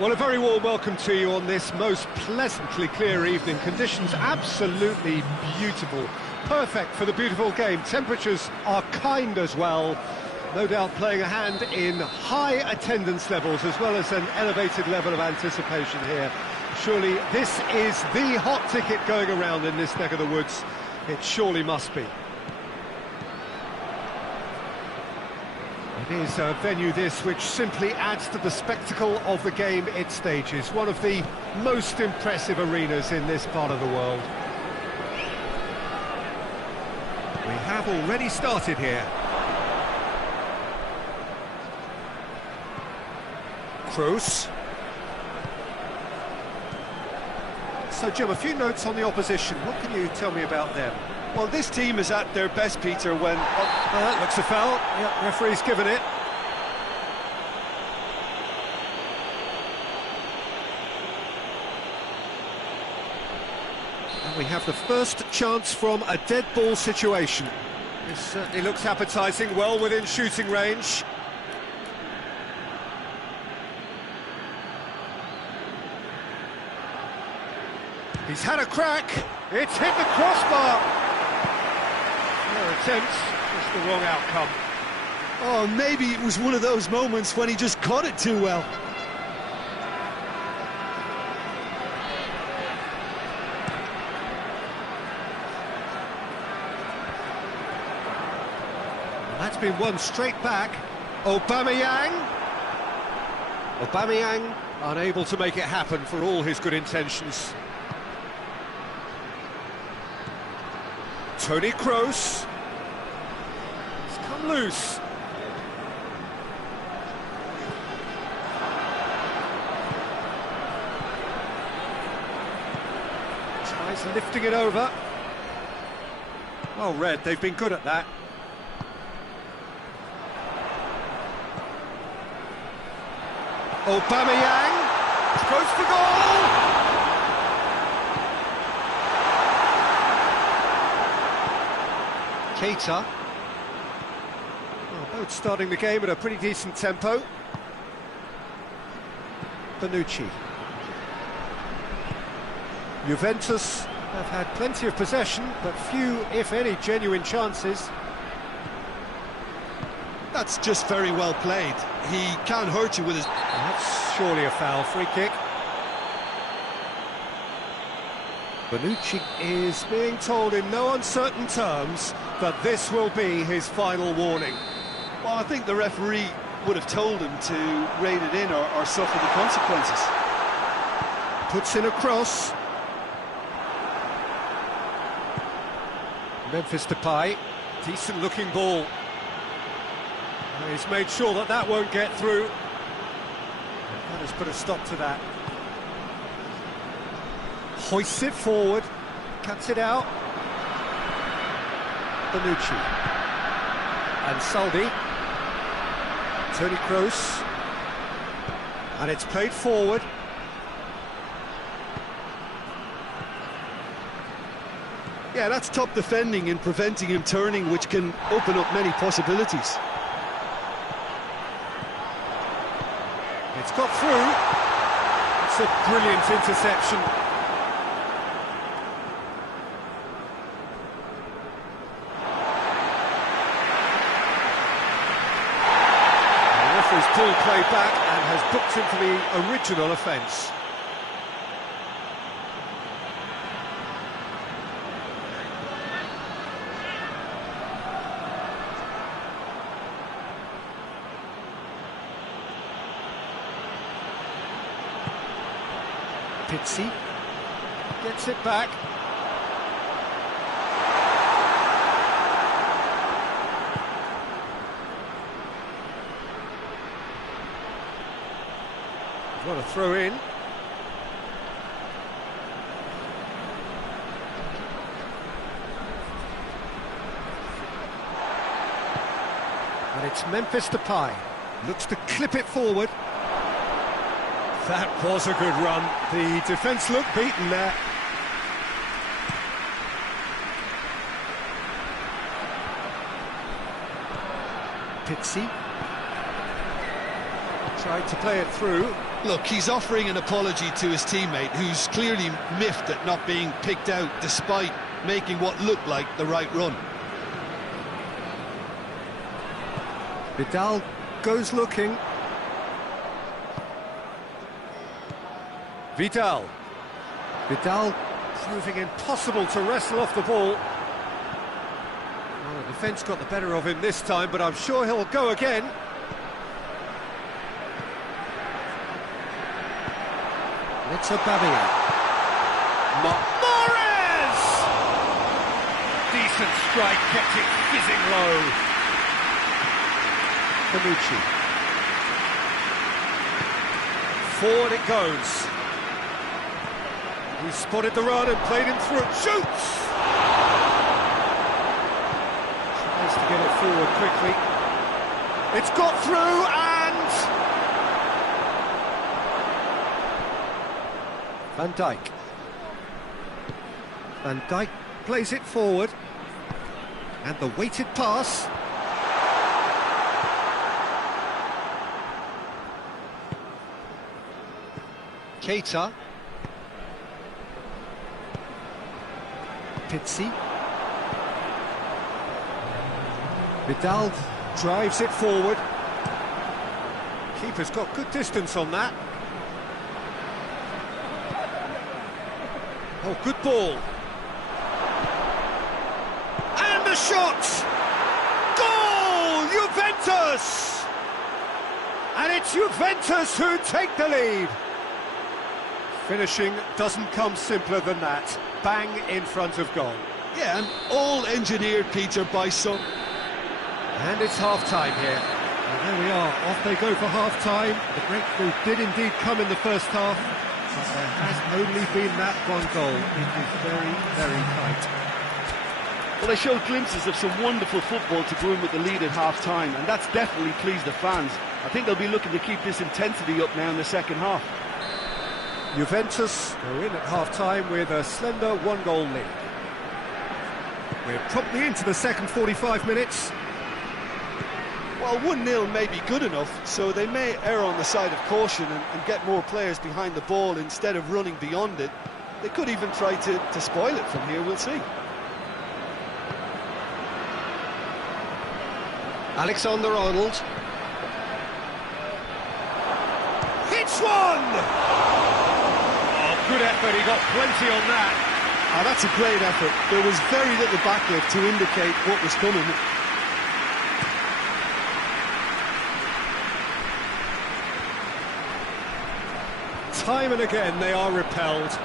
Well, a very warm welcome to you on this most pleasantly clear evening. Conditions absolutely beautiful. Perfect for the beautiful game. Temperatures are kind as well. No doubt playing a hand in high attendance levels as well as an elevated level of anticipation here. Surely this is the hot ticket going around in this neck of the woods. It surely must be. It is a venue this which simply adds to the spectacle of the game it stages. One of the most impressive arenas in this part of the world. We have already started here. Kroos. So Jim, a few notes on the opposition. What can you tell me about them? Well, this team is at their best, Peter, when... that looks a foul. Yeah, referee's given it. And we have the first chance from a dead ball situation. This certainly looks appetising, well within shooting range. He's had a crack. It's hit the crossbar. No attempts, just the wrong outcome. Oh, maybe it was one of those moments when he just caught it too well. That's been won straight back. Aubameyang. Aubameyang unable to make it happen for all his good intentions. Toni Kroos. He's come loose. Tries lifting it over. Well read, they've been good at that. Aubameyang. Close to goal! Keita. Well, both starting the game at a pretty decent tempo. Bonucci. Juventus have had plenty of possession, but few, if any, genuine chances. That's just very well played. He can't hurt you with his... That's surely a foul. Free kick. Bonucci is being told in no uncertain terms that this will be his final warning. Well, I think the referee would have told him to rein it in or suffer the consequences. Puts in a cross. Memphis Depay. Decent looking ball. He's made sure that that won't get through. That has put a stop to that. Hoists it forward, cuts it out. Bonucci. And Saldi. Toni Kroos. And it's played forward. Yeah, that's top defending and preventing him turning, which can open up many possibilities. It's got through. It's a brilliant interception. He's pulled play back and has booked him for the original offence. Pizzi gets it back. What a throw in. And it's Memphis Depay. Looks to clip it forward. That was a good run. The defence looked beaten there. Pizzi tried to play it through. Look, he's offering an apology to his teammate, who's clearly miffed at not being picked out despite making what looked like the right run. Vidal goes looking. Vidal proving impossible to wrestle off the ball. Well, the defence got the better of him this time, but I'm sure he'll go again. It's a Babia. Morris! Decent strike, kept it fizzing low. Bonucci. Forward it goes. He spotted the run and played him through. Shoots! Tries to get it forward quickly. It's got through and... Van Dijk. Van Dijk plays it forward. And the weighted pass. Keita. Pizzi. Vidal drives it forward. Keeper's got good distance on that. Oh, good ball. And the shot! Goal! Juventus! And it's Juventus who take the lead. Finishing doesn't come simpler than that. Bang in front of goal. Yeah, and all engineered, Peter, by some... And it's half-time here. And there we are, off they go for half-time. The breakthrough did indeed come in the first half, but there has only been that one goal. It is very, very tight. Well, they showed glimpses of some wonderful football to go in with the lead at half-time, and that's definitely pleased the fans. I think they'll be looking to keep this intensity up now in the second half. Juventus go in at half-time with a slender one-goal lead. We're promptly into the second 45 minutes. Well, 1-0 may be good enough, so they may err on the side of caution and get more players behind the ball instead of running beyond it. They could even try to spoil it from here, we'll see. Alexander-Arnold. Hits one! Good effort, he got plenty on that. Oh, that's a great effort. There was very little backlift to indicate what was coming. Time and again they are repelled.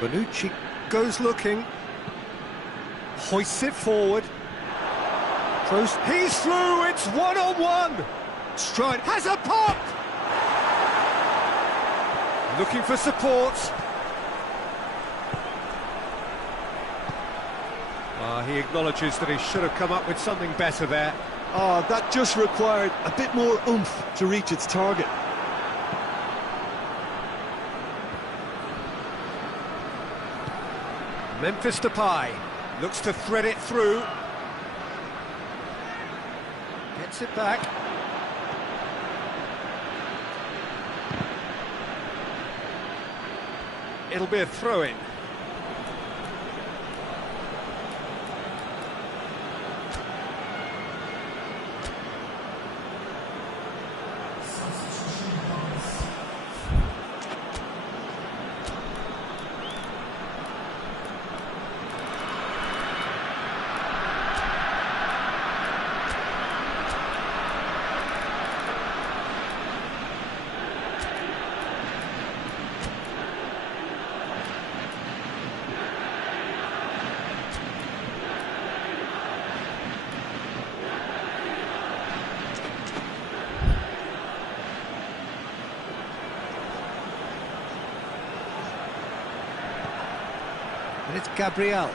Bonucci goes looking. Hoists it forward. Throws. He's through, it's one-on-one! Stride has a pop! Looking for support. He acknowledges that he should have come up with something better there. That just required a bit more oomph to reach its target. Memphis Depay looks to thread it through. Gets it back. It'll be a throw-in. And it's Gabriel.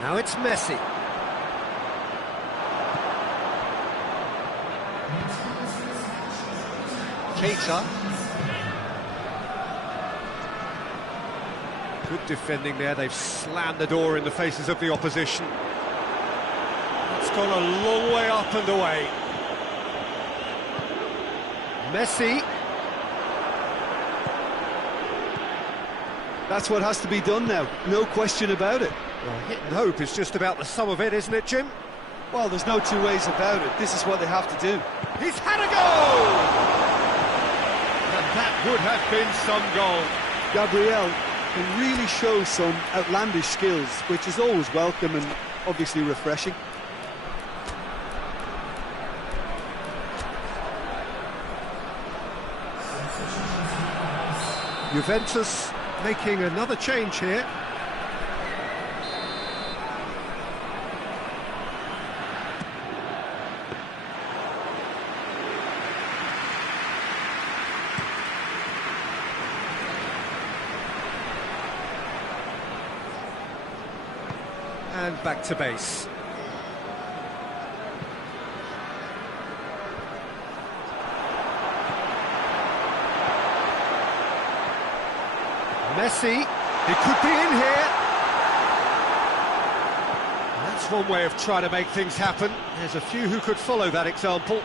Now it's Messi. Keita. Good defending there, they've slammed the door in the faces of the opposition. It's gone a long way up and away. Messi. That's what has to be done now, no question about it. Well, hit and hope is just about the sum of it, isn't it, Jim? Well, there's no two ways about it. This is what they have to do. He's had a goal! And that would have been some goal. Gabriel can really show some outlandish skills, which is always welcome and obviously refreshing. Juventus making another change here. And back to base. Messi, he could be in here. That's one way of trying to make things happen. There's a few who could follow that example.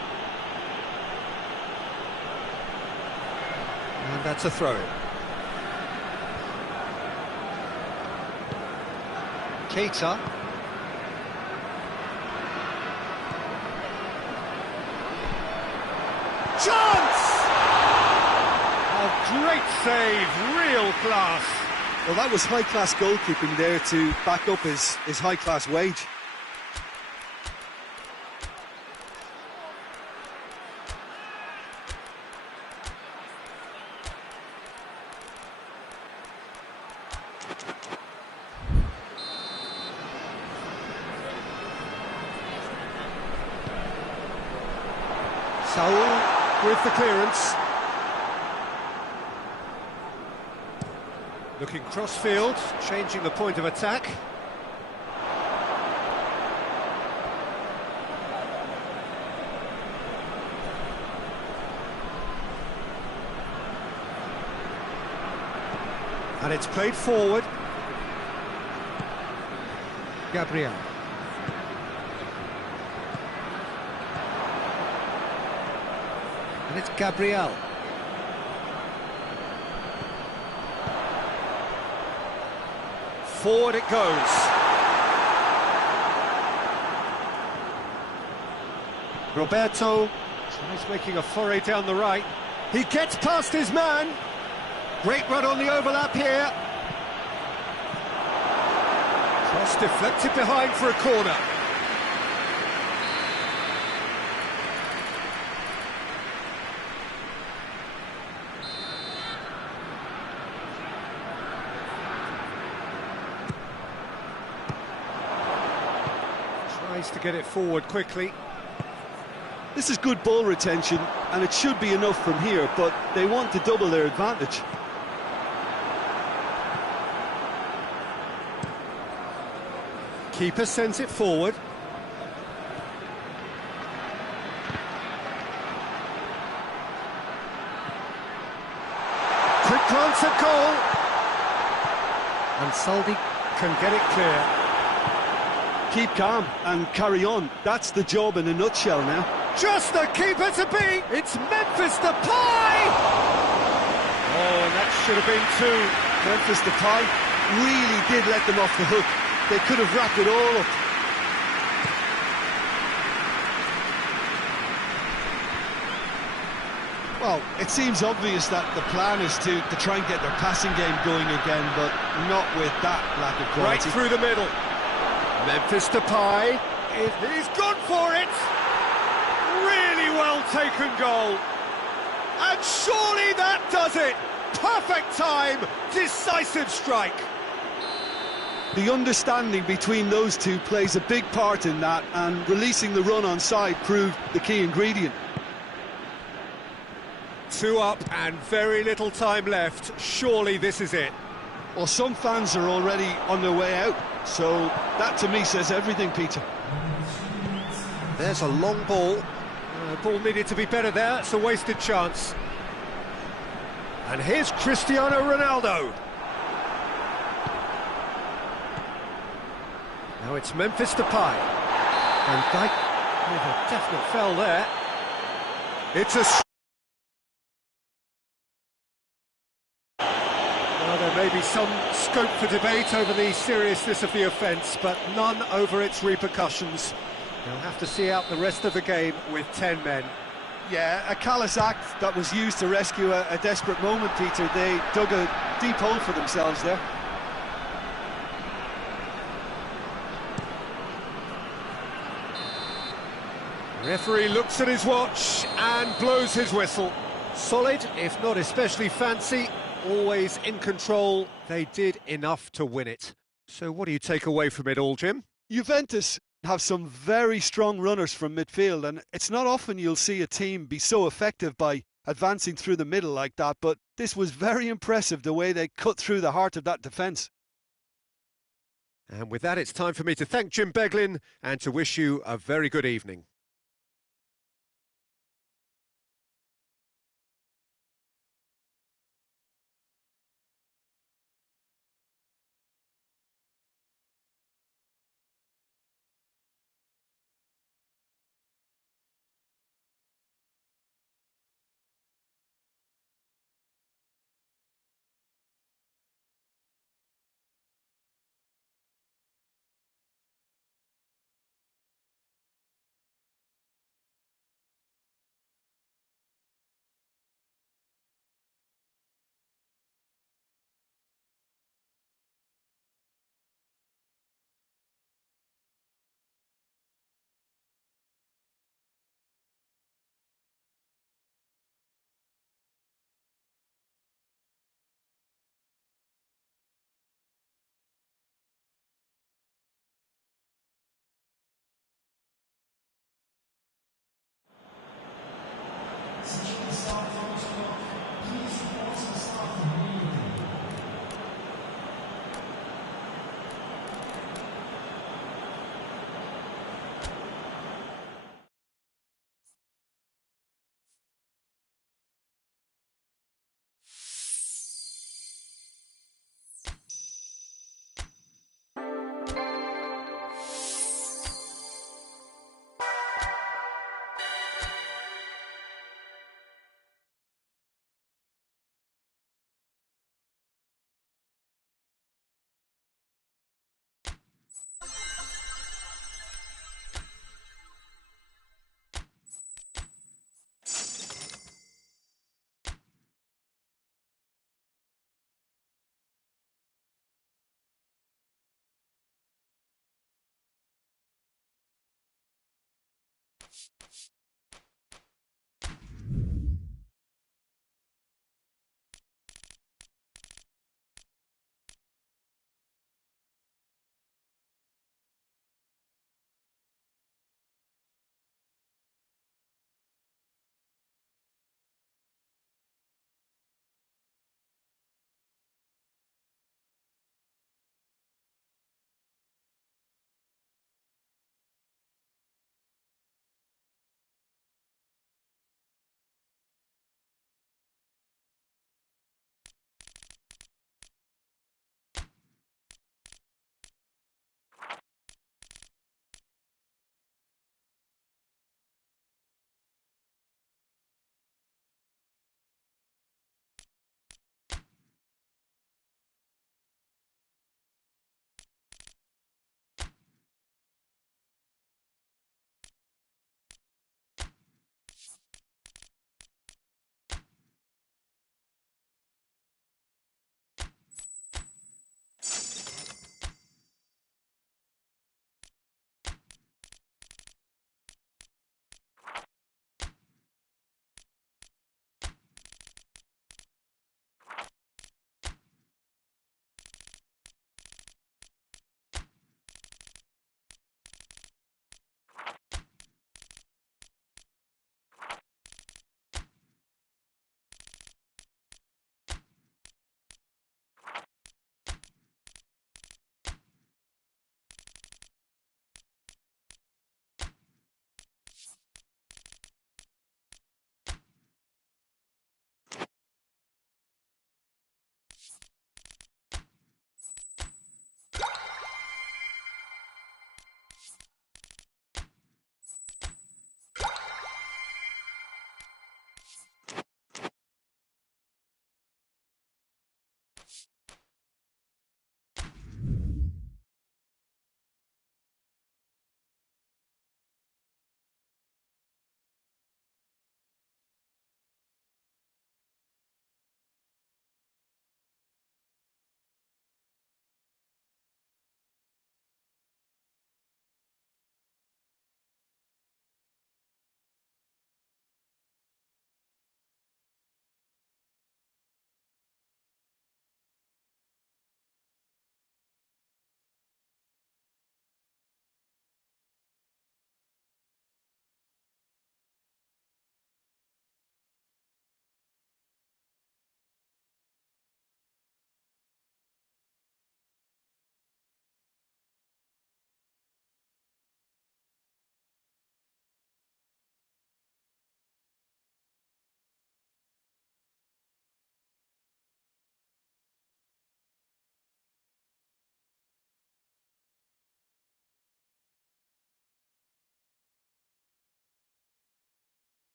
And that's a throw-in. Keita. Chance! A great save, real class. Well, that was high-class goalkeeping there to back up his high-class wage. Saul with the clearance. Looking cross-field, changing the point of attack. And it's played forward. Gabriel. And it's Gabriel. Forward it goes. Roberto tries making a foray down the right. He gets past his man. Great run on the overlap here. Cross deflected behind for a corner. Tries to get it forward quickly. This is good ball retention, and it should be enough from here, but they want to double their advantage. Keeper sends it forward. Quick glance at goal. And Saldi can get it clear. Keep calm and carry on. That's the job in a nutshell now. Just the keeper to beat. It's Memphis Depay. Oh, and that should have been two. Memphis Depay really did let them off the hook. They could have wrapped it all up. Well, it seems obvious that the plan is to try and get their passing game going again, but not with that lack of Right quality. through the middle. Memphis Depay. He's gone for it. Really well taken goal. And surely that does it. Perfect time. Decisive strike. The understanding between those two plays a big part in that, and releasing the run on side proved the key ingredient. 2 up and very little time left. Surely this is it. Well, some fans are already on their way out, so that to me says everything, Peter. There's a long ball. Ball needed to be better there. It's a wasted chance. And here's Cristiano Ronaldo. Now it's Memphis Depay. And Dyke with a definite foul there. It's a... Well, there may be some scope for debate over the seriousness of the offence, but none over its repercussions. They'll have to see out the rest of the game with 10 men. Yeah, a callous act that was used to rescue a desperate moment, Peter. They dug a deep hole for themselves there. The referee looks at his watch and blows his whistle. Solid, if not especially fancy, always in control. They did enough to win it. So what do you take away from it all, Jim? Juventus have some very strong runners from midfield, and it's not often you'll see a team be so effective by advancing through the middle like that, but this was very impressive, the way they cut through the heart of that defence. And with that, it's time for me to thank Jim Beglin and to wish you a very good evening.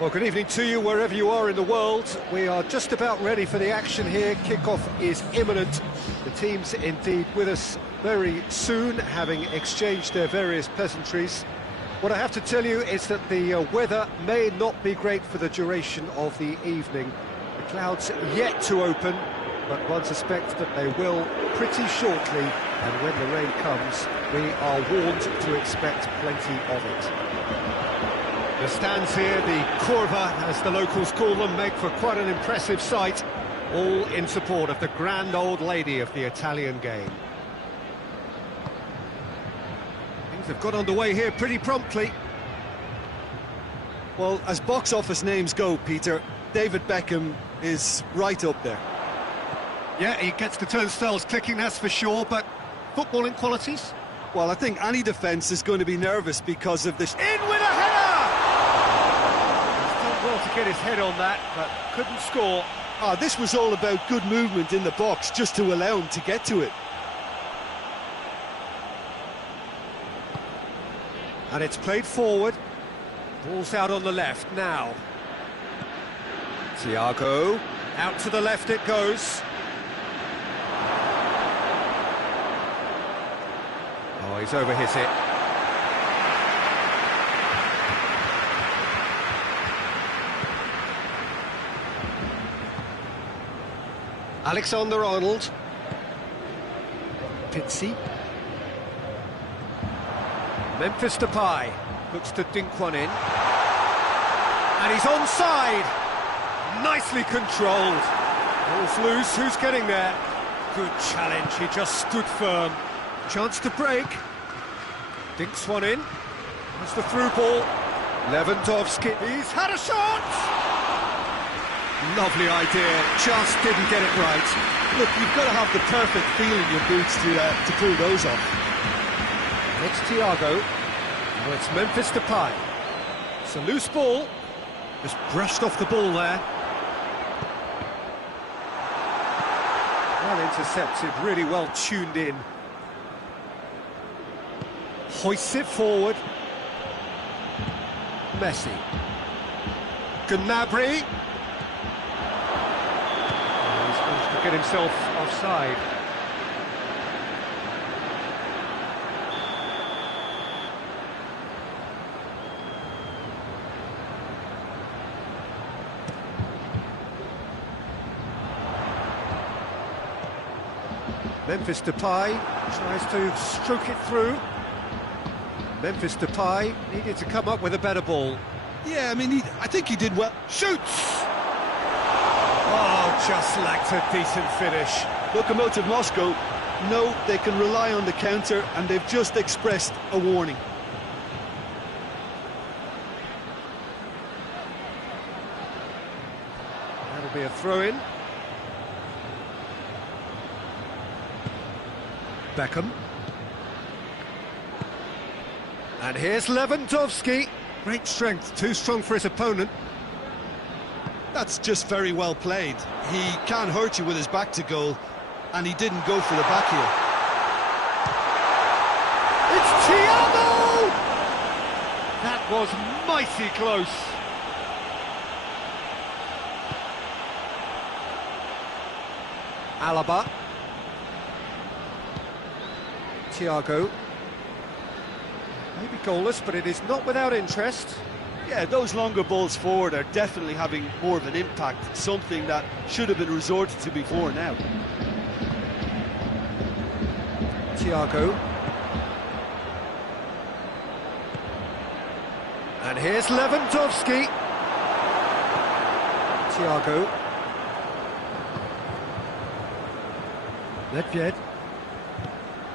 Well, good evening to you wherever you are in the world. We are just about ready for the action here. Kickoff is imminent. The teams indeed with us very soon, having exchanged their various pleasantries. What I have to tell you is that the weather may not be great for the duration of the evening. The clouds yet to open, but one suspects that they will pretty shortly, and when the rain comes, we are warned to expect plenty of it. The stands here, the curva, as the locals call them, make for quite an impressive sight, all in support of the grand old lady of the Italian game. Things have got underway here pretty promptly. Well, as box office names go, Peter, David Beckham is right up there. Yeah, he gets the turnstiles clicking, that's for sure, but footballing qualities? Well, I think any defence is going to be nervous because of this. In with a header! He's done well to get his head on that, but couldn't score. This was all about good movement in the box, just to allow him to get to it. And it's played forward. Ball's out on the left now. Thiago, out to the left it goes. Oh, he's overhit it. Alexander-Arnold. Pizzi. Memphis Depay looks to dink one in. And he's onside. Nicely controlled. Ball's loose, who's getting there? Good challenge, he just stood firm. Chance to break. Dinks one in. That's the through ball. Lewandowski. He's had a shot! Lovely idea, just didn't get it right. Look, you've got to have the perfect feel in your boots to pull those off. It's Thiago. Now it's Memphis Depay. It's a loose ball. Just brushed off the ball there. Well intercepted, really well tuned in. Hoists it forward. Messi. Gnabry. Oh, he's managed to get himself offside. Memphis Depay tries to stroke it through. Memphis Depay needed to come up with a better ball. Yeah, I mean, I think he did well. Shoots! Oh, just lacked a decent finish. Lokomotiv Moscow know they can rely on the counter, and they've just expressed a warning. That'll be a throw-in. Beckham. And here's Lewandowski. Great strength, too strong for his opponent. That's just very well played. He can't hurt you with his back to goal, and he didn't go for the back heel. It's Thiago! That was mighty close. Alaba. Thiago. Maybe goalless, but it is not without interest. Yeah, those longer balls forward are definitely having more of an impact, something that should have been resorted to before now. Thiago. And here's Lewandowski. Thiago. Nedved.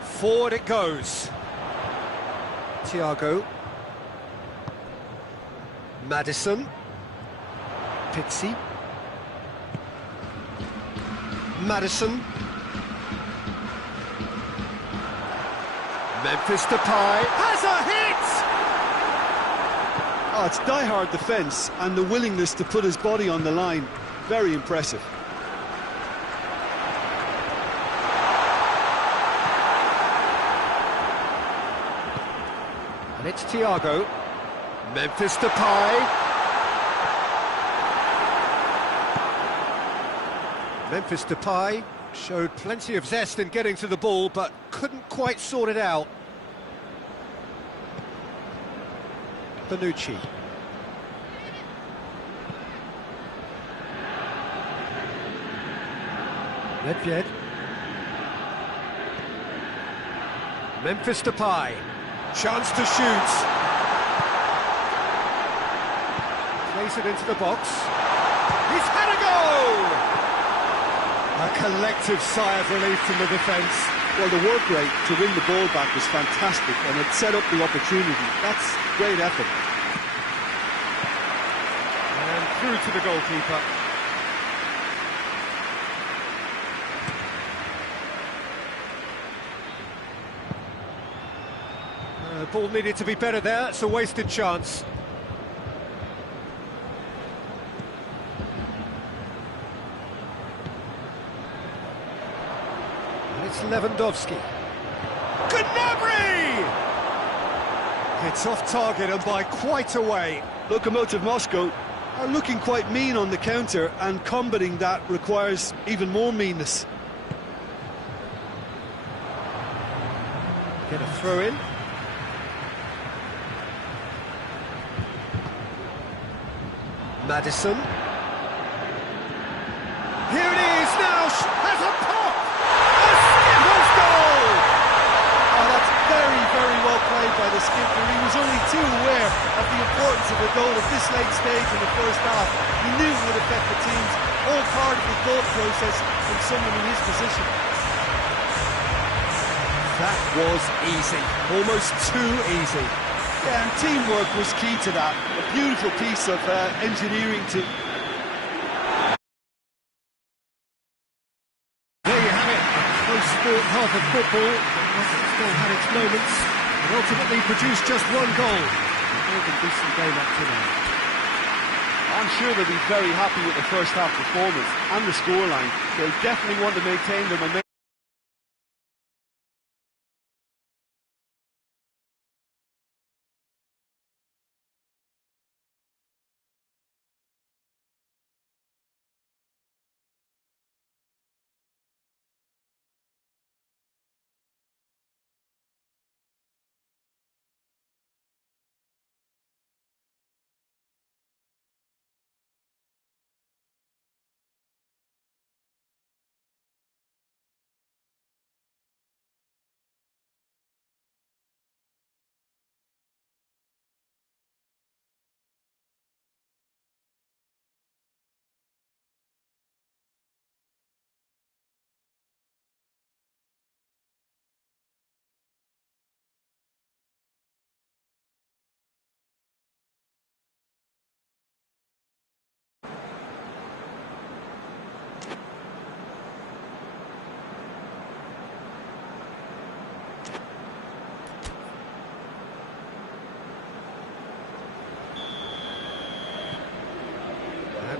Forward it goes. Thiago. Madison. Pizzi. Madison. Memphis Depay has a hit! Oh, it's die-hard defence, and the willingness to put his body on the line. Very impressive. And it's Thiago. Memphis Depay. Memphis Depay showed plenty of zest in getting to the ball, but couldn't quite sort it out. Bonucci. Nedved. Memphis Depay. Chance to shoot. Plays it into the box. He's had a go! A collective sigh of relief from the defence. Well, the work rate to win the ball back was fantastic, and it set up the opportunity. That's great effort. And through to the goalkeeper. Ball needed to be better there, it's a wasted chance. And it's Lewandowski. Gnabry! It's off target and by quite a way. Lokomotiv Moscow are looking quite mean on the counter, and combating that requires even more meanness. Get a throw in. Madison. Here it is now, has a pop! A skipper's goal! Oh, that's very, very well played by the skipper. He was only too aware of the importance of a goal at this late stage in the first half. He knew it would affect the teams, all part of the thought process from someone in his position. That was easy, almost too easy. Yeah, and teamwork was key to that. A beautiful piece of engineering to... There you have it, a close fought half of football. It still had its moments, but ultimately produced just one goal. A decent game up to now. I'm sure they'll be very happy with the first half performance and the scoreline. They'll definitely want to maintain their momentum.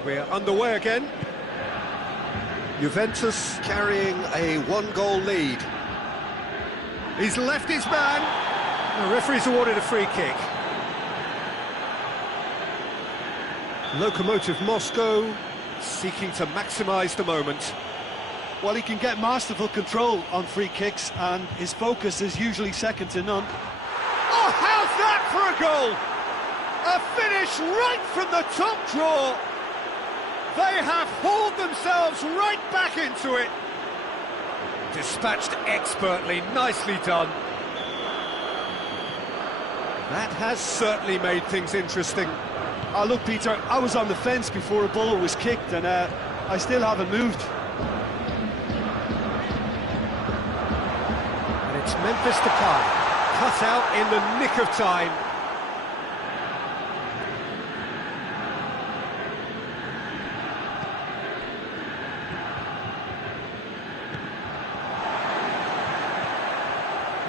We're underway again. Juventus carrying a one-goal lead. He's left his man. The referee's awarded a free kick. Lokomotiv Moscow seeking to maximise the moment. Well, he can get masterful control on free kicks, and his focus is usually second to none. Oh, how's that for a goal? A finish right from the top draw. They have hauled themselves right back into it. Dispatched expertly, nicely done. That has certainly made things interesting. Oh, look, Peter, I was on the fence before a ball was kicked, and I still haven't moved. And it's Memphis Depay, cut out in the nick of time.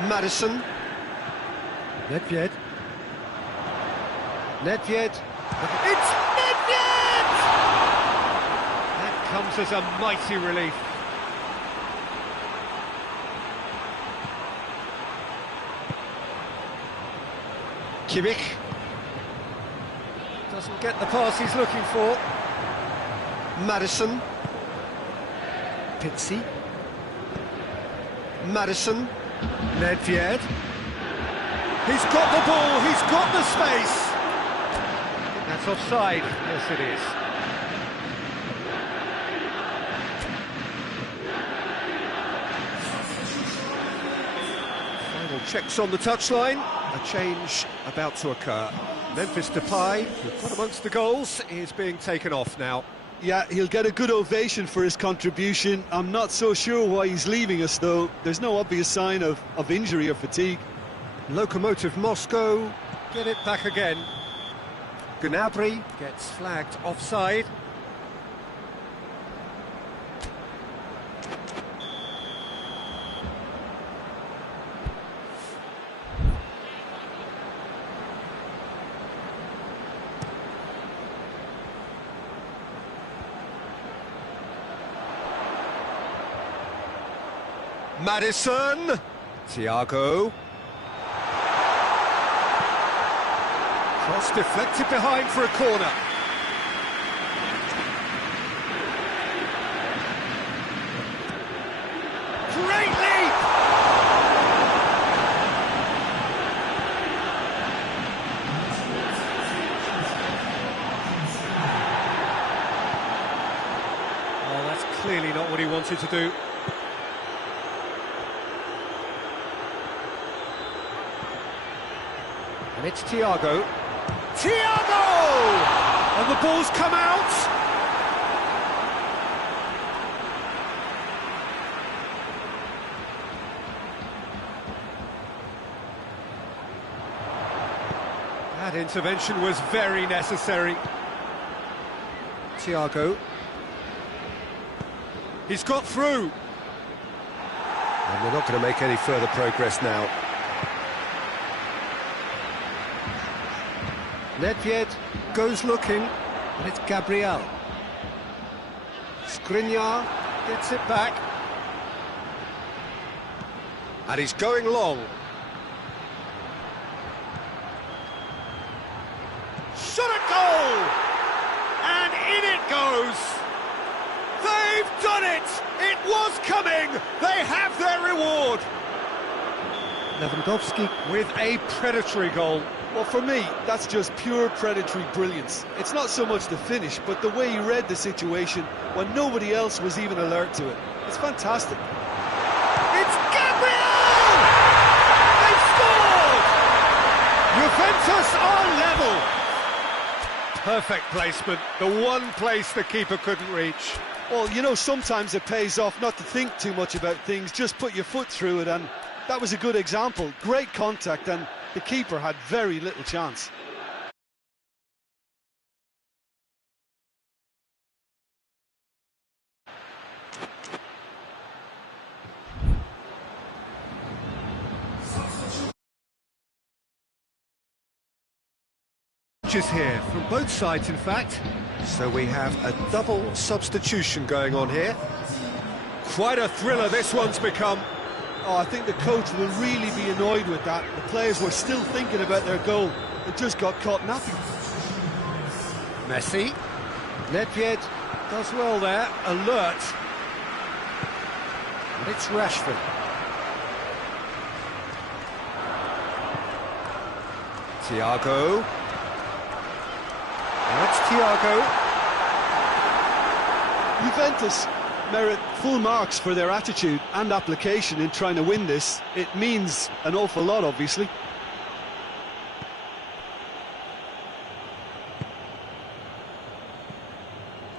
Madison. Nedved. Nedved. It's Nedved! That comes as a mighty relief. Kimmich. Doesn't get the pass he's looking for. Madison. Pizzi. Madison. Nedved. He's got the ball, he's got the space. That's offside. Yes, it is. Final checks on the touchline. A change about to occur. Memphis Depay, who's got amongst the goals, is being taken off now. Yeah, he'll get a good ovation for his contribution. I'm not so sure why he's leaving us, though. There's no obvious sign of injury or fatigue. Lokomotiv Moscow get it back again. Gnabry gets flagged offside. Madison, Thiago. Cross deflected behind for a corner. Great leap! Oh, that's clearly not what he wanted to do. And it's Thiago. Thiago! And the ball's come out. That intervention was very necessary. Thiago. He's got through. And they're not going to make any further progress now. Nedved goes looking, and it's Gabriel. Skriniar gets it back. And he's going long. Shot a goal! And in it goes! They've done it! It was coming! They have their reward! Lewandowski with a predatory goal. Well, for me, that's just pure predatory brilliance. It's not so much the finish, but the way he read the situation when nobody else was even alert to it. It's fantastic. It's Gabriel! They've scored! Juventus are level! Perfect placement, the one place the keeper couldn't reach. Well, you know, sometimes it pays off not to think too much about things, just put your foot through it, and that was a good example. Great contact, and the keeper had very little chance. Here from both sides, in fact. So we have a double substitution going on here. Quite a thriller this one's become. Oh, I think the coach will really be annoyed with that. The players were still thinking about their goal. It just got caught napping. Messi. Nedved does well there, alert. And it's Rashford. Thiago. That's Thiago. Juventus merit full marks for their attitude and application in trying to win this. It means an awful lot, obviously.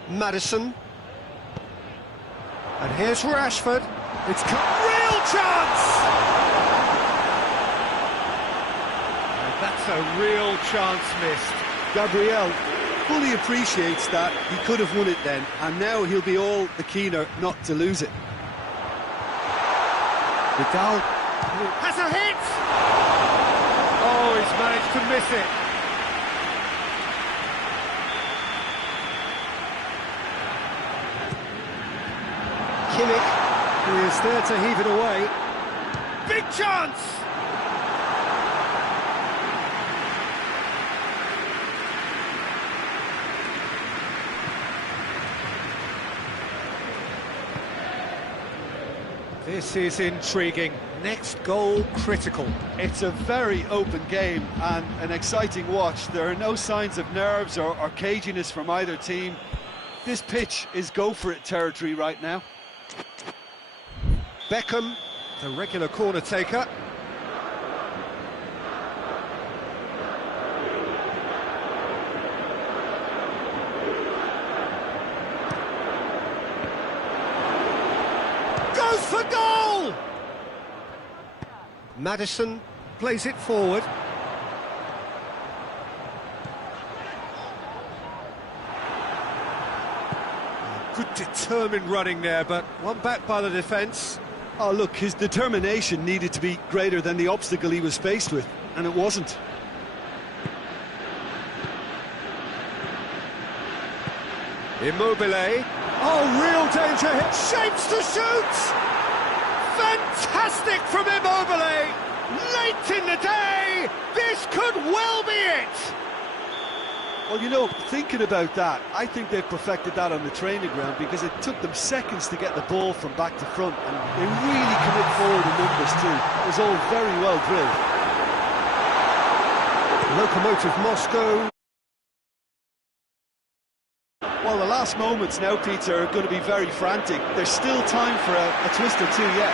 Madison. And here's Rashford. It's real chance! And that's a real chance missed. Gabriel fully appreciates that he could have won it then, and now he'll be all the keener not to lose it. Vidal has a hit! Oh, he's managed to miss it. Kimmich, who is there to heave it away. Big chance! This is intriguing. Next goal critical. It's a very open game and an exciting watch. There are no signs of nerves or caginess from either team. This pitch is go-for-it territory right now. Beckham, the regular corner taker. Goes for goal! Maddison plays it forward. Good determined running there, but one back by the defence. Oh, look, his determination needed to be greater than the obstacle he was faced with, and it wasn't. Immobile. Oh, real danger here. Shapes to shoot! Fantastic from Immobile! Late in the day, this could well be it! Well, you know, thinking about that, I think they've perfected that on the training ground because it took them seconds to get the ball from back to front, and they really commit forward in numbers too. It was all very well drilled. Lokomotiv Moscow. Well, the last moments now, Peter, are going to be very frantic. There's still time for a twist or two yet.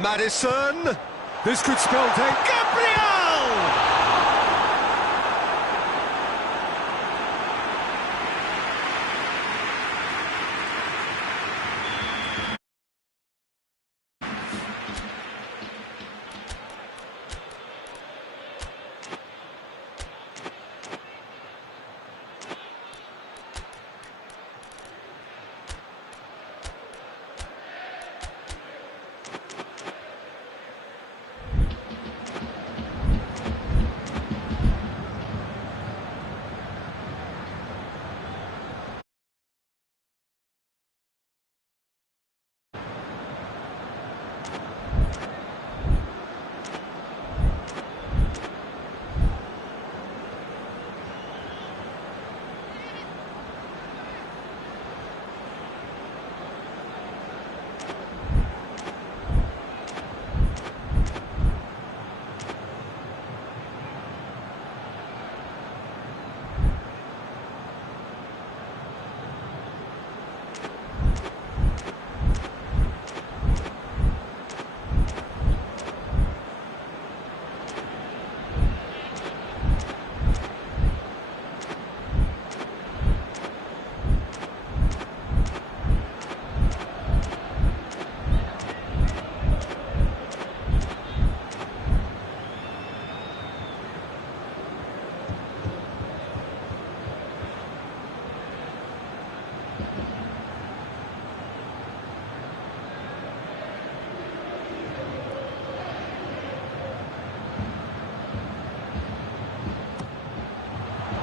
Maddison. This could spell day. Gabriel!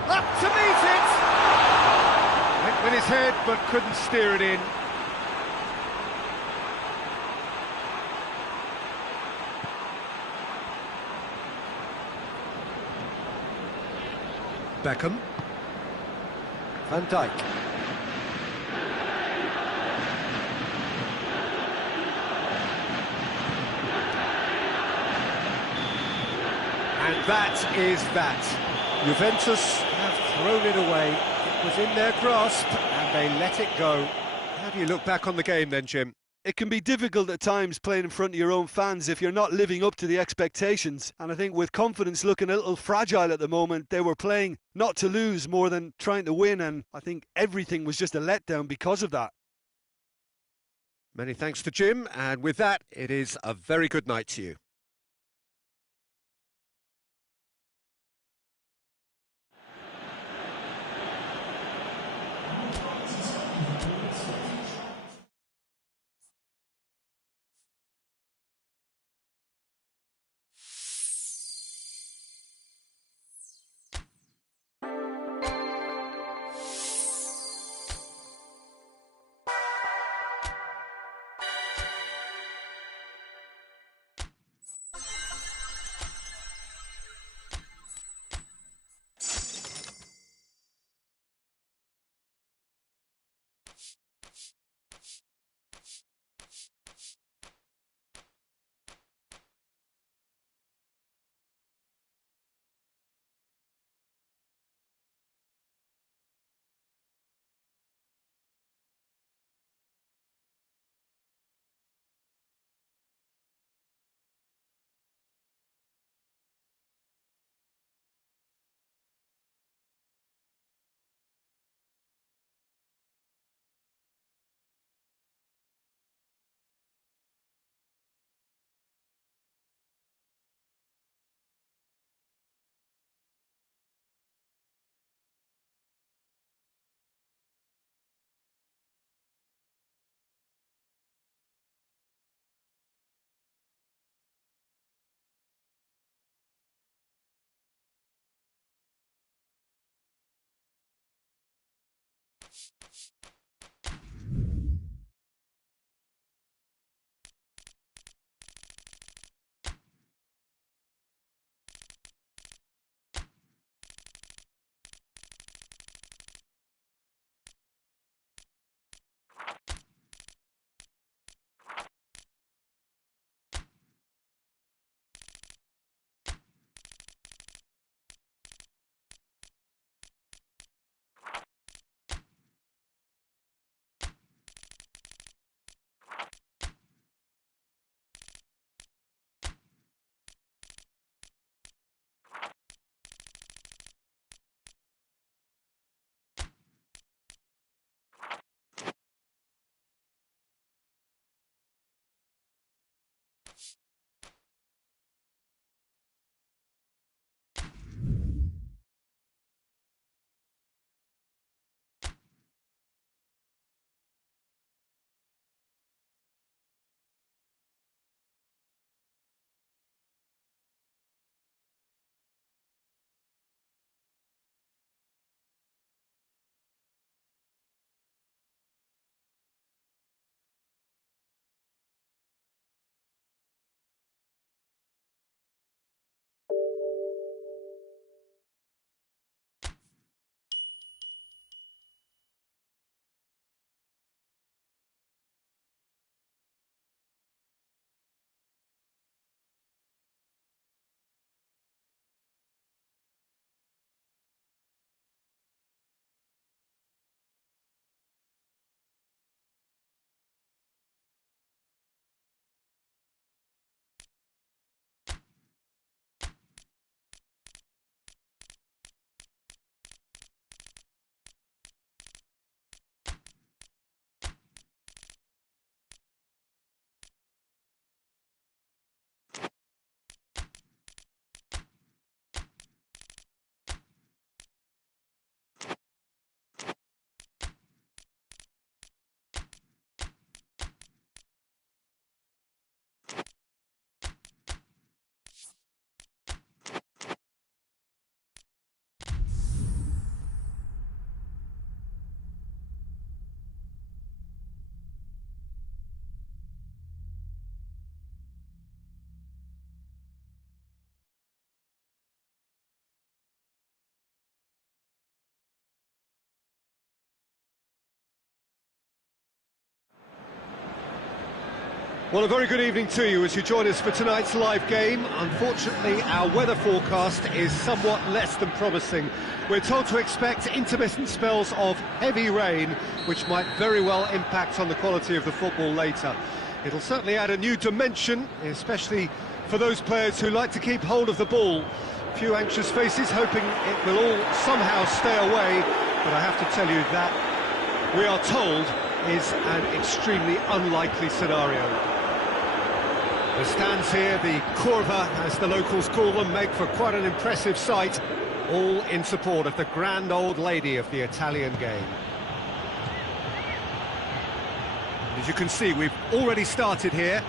Up to meet it! Went with his head, but couldn't steer it in. Beckham. Van Dijk. And that is that. Juventus have thrown it away. It was in their grasp and they let it go. How do you look back on the game then, Jim? It can be difficult at times playing in front of your own fans if you're not living up to the expectations. And I think with confidence looking a little fragile at the moment, they were playing not to lose more than trying to win. And I think everything was just a letdown because of that. Many thanks to Jim. And with that, it is a very good night to you. Well, a very good evening to you as you join us for tonight's live game. Unfortunately, our weather forecast is somewhat less than promising. We're told to expect intermittent spells of heavy rain, which might very well impact on the quality of the football later. It'll certainly add a new dimension, especially for those players who like to keep hold of the ball. A few anxious faces hoping it will all somehow stay away, but I have to tell you that we are told is an extremely unlikely scenario. The stands here, the curva, as the locals call them, make for quite an impressive sight, all in support of the grand old lady of the Italian game. As you can see, we've already started here.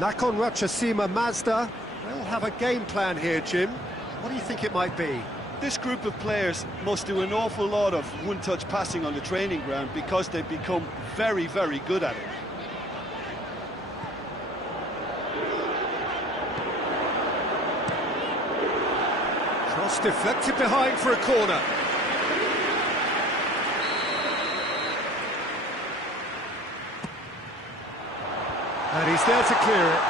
Nakon Rachasima Mazda, they'll have a game plan here, Jim. What do you think it might be? This group of players must do an awful lot of one-touch passing on the training ground because they've become very, very good at it. Cross deflected behind for a corner. And he's there to clear it.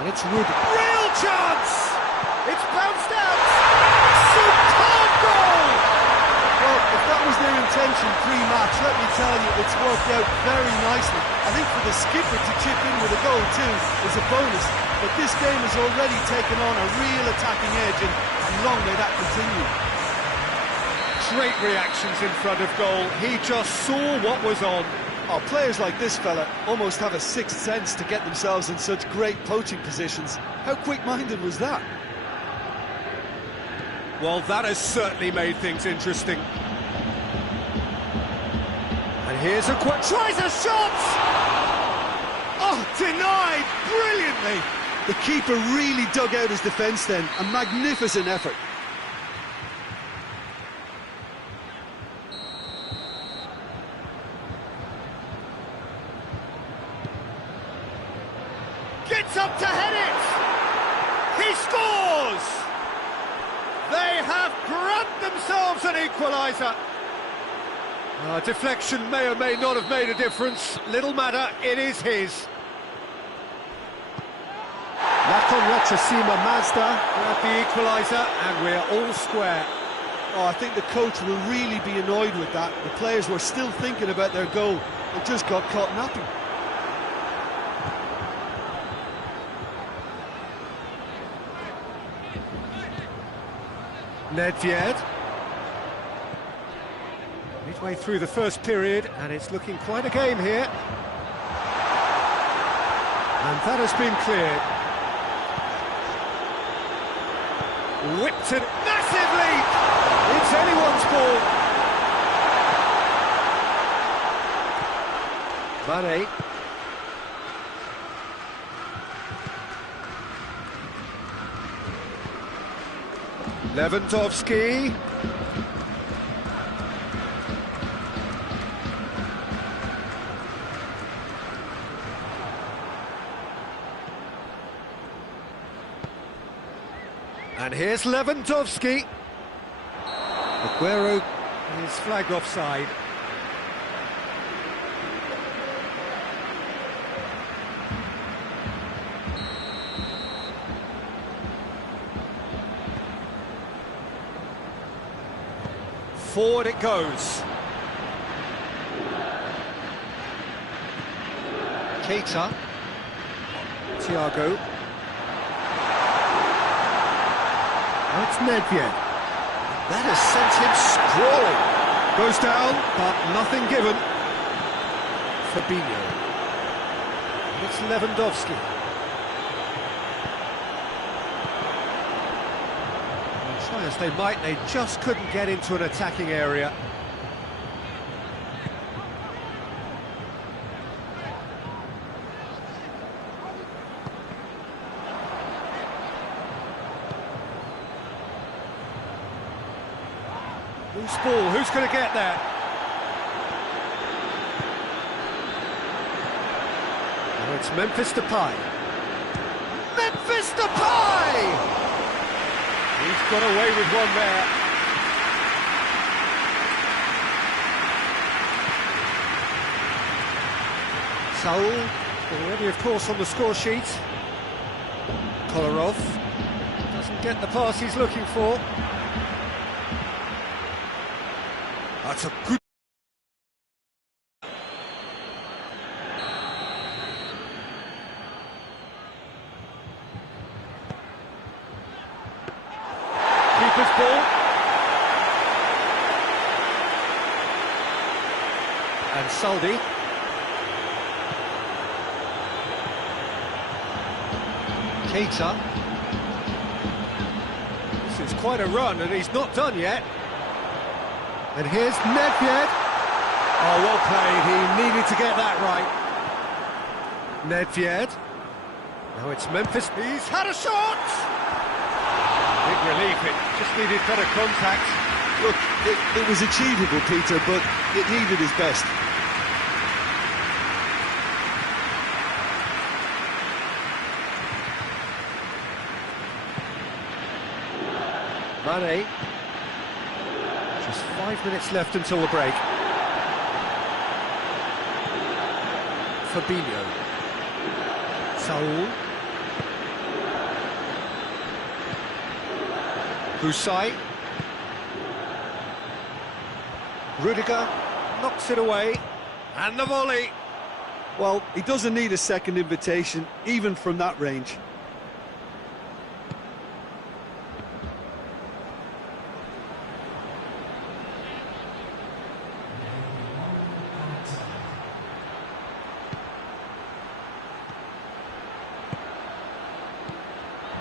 And it's Wood. Real chance! It's bounced out! Superb goal! Well, if that was their intention pre-match, let me tell you, it's worked out very nicely. I think for the skipper to chip in with a goal too is a bonus, but this game has already taken on a real attacking edge, and long may that continue. Great reactions in front of goal. He just saw what was on. Oh, players like this fella almost have a sixth sense to get themselves in such great poaching positions. How quick-minded was that? Well, that has certainly made things interesting. And here's a quick... tries a shot! Oh, denied brilliantly! The keeper really dug out his defence then. A magnificent effort. Gets up to head it! He scores! They have grabbed themselves an equaliser. Deflection may or may not have made a difference. Little matter, it is his. Nakon Rachasima Mazda at the equaliser, and we're all square. Oh, I think the coach will really be annoyed with that. The players were still thinking about their goal and just got caught napping. Nedved. Midway through the first period, and it's looking quite a game here. And that has been cleared. Whipped it, massive leap! It's anyone's ball. Mane. Lewandowski. And here's Lewandowski. Aguero is flagged offside. Forward it goes. Keita. Thiago. Now it's Nedved. That has sent him sprawling. Goes down, but nothing given. Fabinho. It's Lewandowski. Try as they might, they just couldn't get into an attacking area. Loose ball, who's going to get there? Now it's Memphis Depay. Memphis Depay! He's got away with one there. Saul, already of course on the score sheet. Kolarov doesn't get the pass he's looking for. That's a good... Keeper's ball. And Saldi. Keita. This is quite a run, and he's not done yet. And here's Nedved. Oh, well played. He needed to get that right. Nedved. Now it's Memphis. He's had a shot! Big relief. It just needed better contact. Look, it was achievable, Peter, but it needed his best. Mane. Just 5 minutes left until the break. Fabinho. Saul. Husai. Rudiger knocks it away. And the volley. Well, he doesn't need a second invitation, even from that range.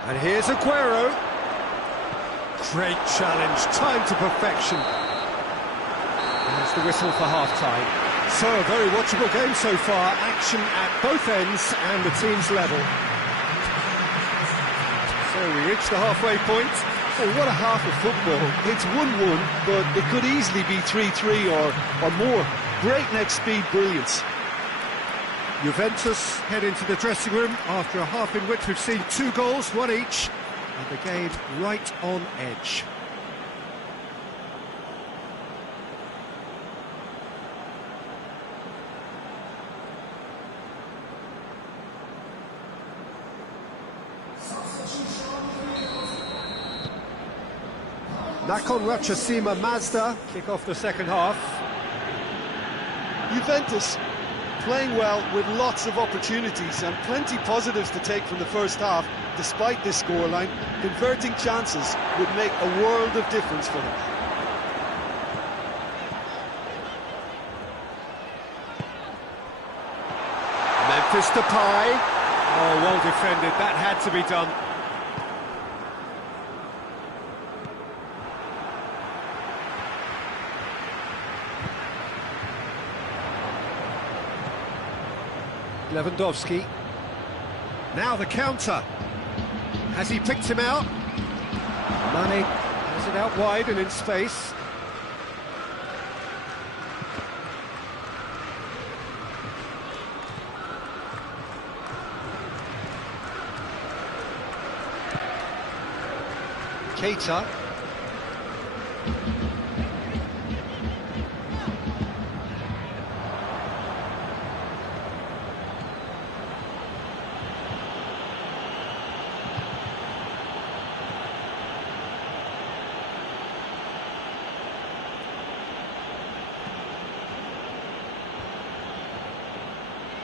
And here's Aguero. Great challenge, timed to perfection. There's the whistle for half-time. So, a very watchable game so far. Action at both ends and the teams level. Well, we reached the halfway point. Oh, what a half of football. It's 1-1, but it could easily be 3-3 or more. Breakneck speed brilliance. Juventus head into the dressing room after a half in which we've seen 2 goals, 1 each, and the game right on edge. Nakon Rachasima Mazda kick off the second half. Juventus playing well with lots of opportunities and plenty positives to take from the first half. Despite this scoreline, converting chances would make a world of difference for them. Memphis Depay. Oh, well defended, that had to be done. Lewandowski. Now the counter. Has he picked him out? Mane has it out wide and in space. Keita.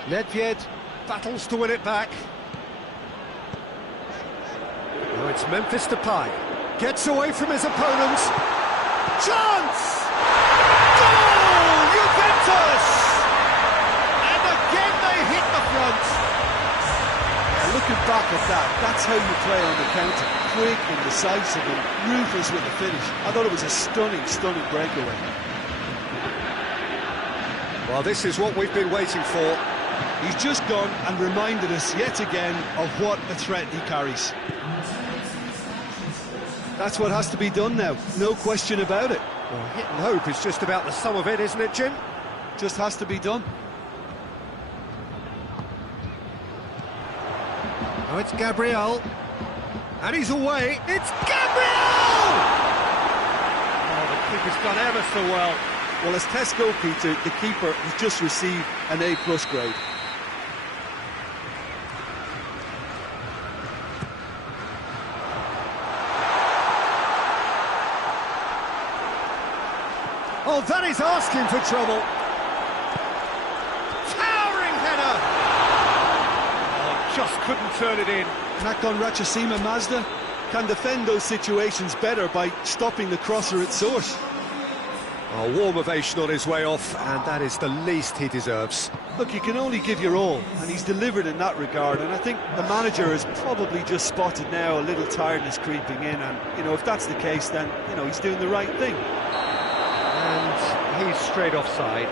Nedved battles to win it back. Now it's Memphis Depay. Gets away from his opponent. Chance! Goal! Juventus! And again they hit the front. Looking back at that, that's how you play on the counter. Quick and decisive and ruthless with the finish. I thought it was a stunning, stunning breakaway. Well, this is what we've been waiting for. He's just gone and reminded us yet again of what a threat he carries. That's what has to be done now, no question about it. Well, hit and hope is just about the sum of it, isn't it, Jim? Just has to be done. Now it's Gabriel. And he's away. It's Gabriel! Oh, the keeper's done ever so well. Well, as Test goalkeeper, the keeper has just received an A+ grade. Oh, that is asking for trouble. Towering header. Oh, just couldn't turn it in. Nakon Rachasima Mazda can defend those situations better by stopping the crosser at source. A warm ovation on his way off, and that is the least he deserves. Look, you can only give your all, and he's delivered in that regard, and I think the manager has probably just spotted now a little tiredness creeping in, and, you know, if that's the case, then, you know, he's doing the right thing. And he's straight offside.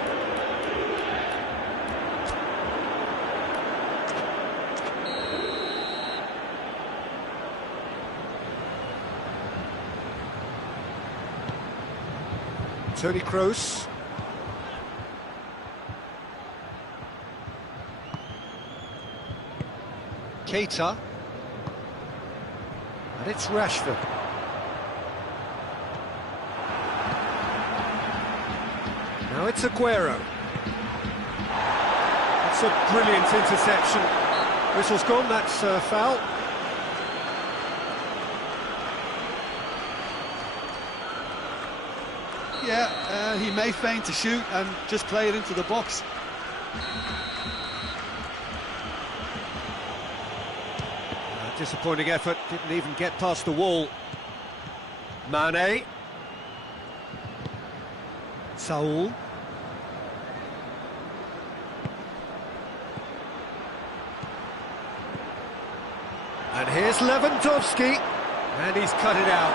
Toni Kroos. Keita. And it's Rashford. Now it's Aguero. That's a brilliant interception. Whistle's gone, that's foul. Yeah, he may feign to shoot and just play it into the box. Disappointing effort, didn't even get past the wall. Mane. Saul. And here's Lewandowski. And he's cut it out.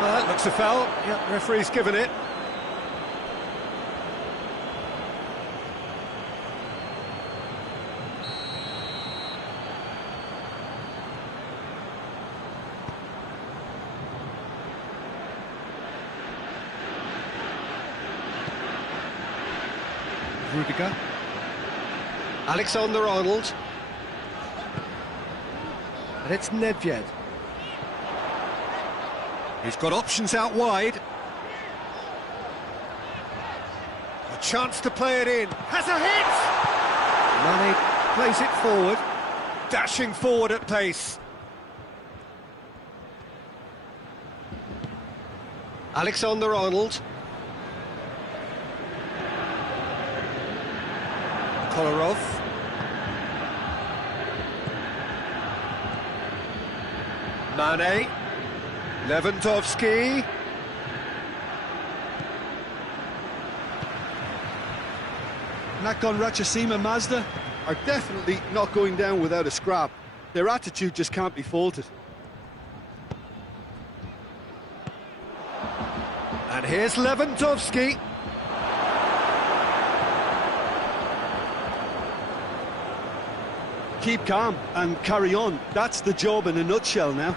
Well, that looks a foul. Yep, referee's given it. Rudiger. Alexander-Arnold. And it's Nedved. He's got options out wide. A chance to play it in. Has a hit! Mane plays it forward. Dashing forward at pace. Alexander-Arnold. Kolarov. Mane. Lewandowski. Nakhon Ratchasima Mazda are definitely not going down without a scrap. Their attitude just can't be faulted. And here's Lewandowski. Keep calm and carry on. That's the job in a nutshell now.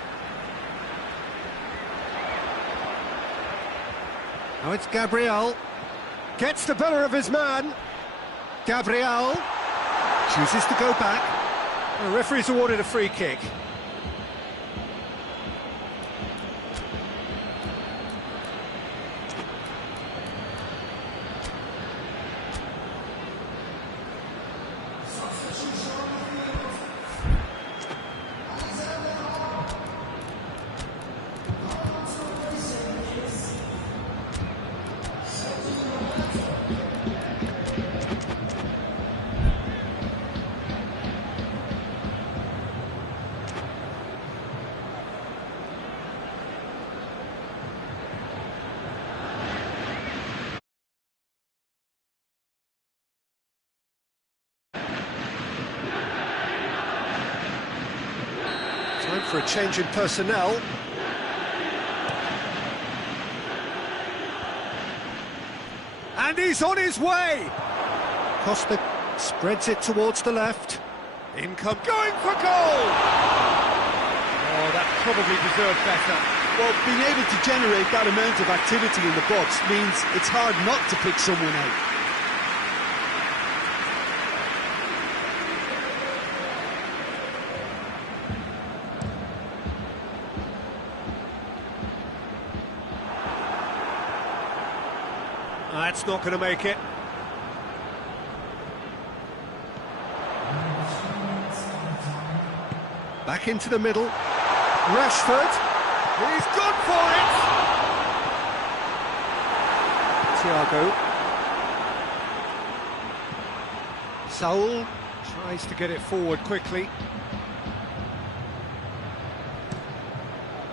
Now it's Gabriel. Gets the better of his man. Gabriel chooses to go back. The referee's awarded a free kick. Time for a change in personnel. And he's on his way! Costa spreads it towards the left. Income going for goal! Oh, that probably deserved better. Well, being able to generate that amount of activity in the box means it's hard not to pick someone out. That's not going to make it. Back into the middle. Rashford. He's gone for it! Thiago. Saul tries to get it forward quickly.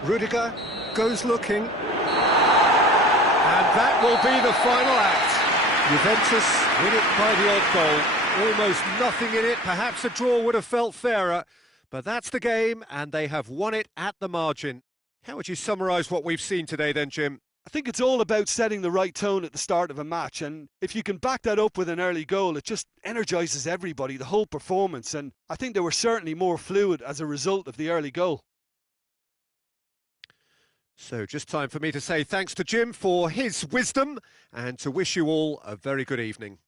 Rudiger goes looking. And that will be the final act. Juventus win it by the odd goal. Almost nothing in it. Perhaps a draw would have felt fairer. But that's the game, and they have won it at the margin. How would you summarise what we've seen today then, Jim? I think it's all about setting the right tone at the start of a match, and if you can back that up with an early goal, it just energises everybody, the whole performance, and I think they were certainly more fluid as a result of the early goal. So just time for me to say thanks to Jim for his wisdom and to wish you all a very good evening.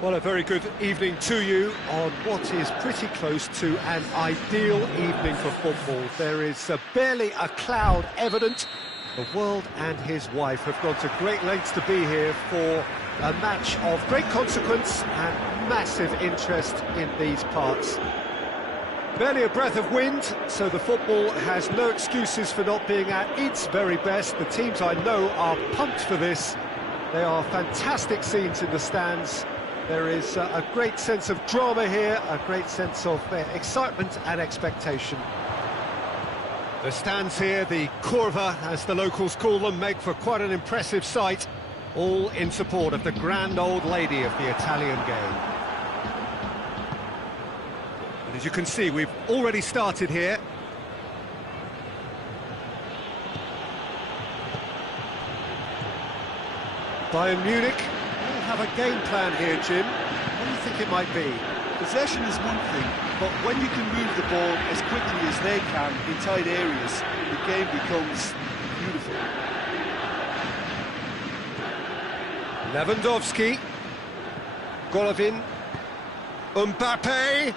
Well, a very good evening to you on what is pretty close to an ideal evening for football. There is barely a cloud evident. The world and his wife have gone to great lengths to be here for a match of great consequence and massive interest in these parts. Barely a breath of wind, so the football has no excuses for not being at its very best. The teams I know are pumped for this. They are fantastic scenes in the stands. There is a great sense of drama here, a great sense of excitement and expectation. The stands here, the curva, as the locals call them, make for quite an impressive sight, all in support of the grand old lady of the Italian game. And as you can see, we've already started here. Bayern Munich will have a game plan here, Jim. What do you think it might be? Possession is one thing, but when you can move the ball as quickly as they can in tight areas, the game becomes beautiful. Lewandowski, Golovin, Mbappe.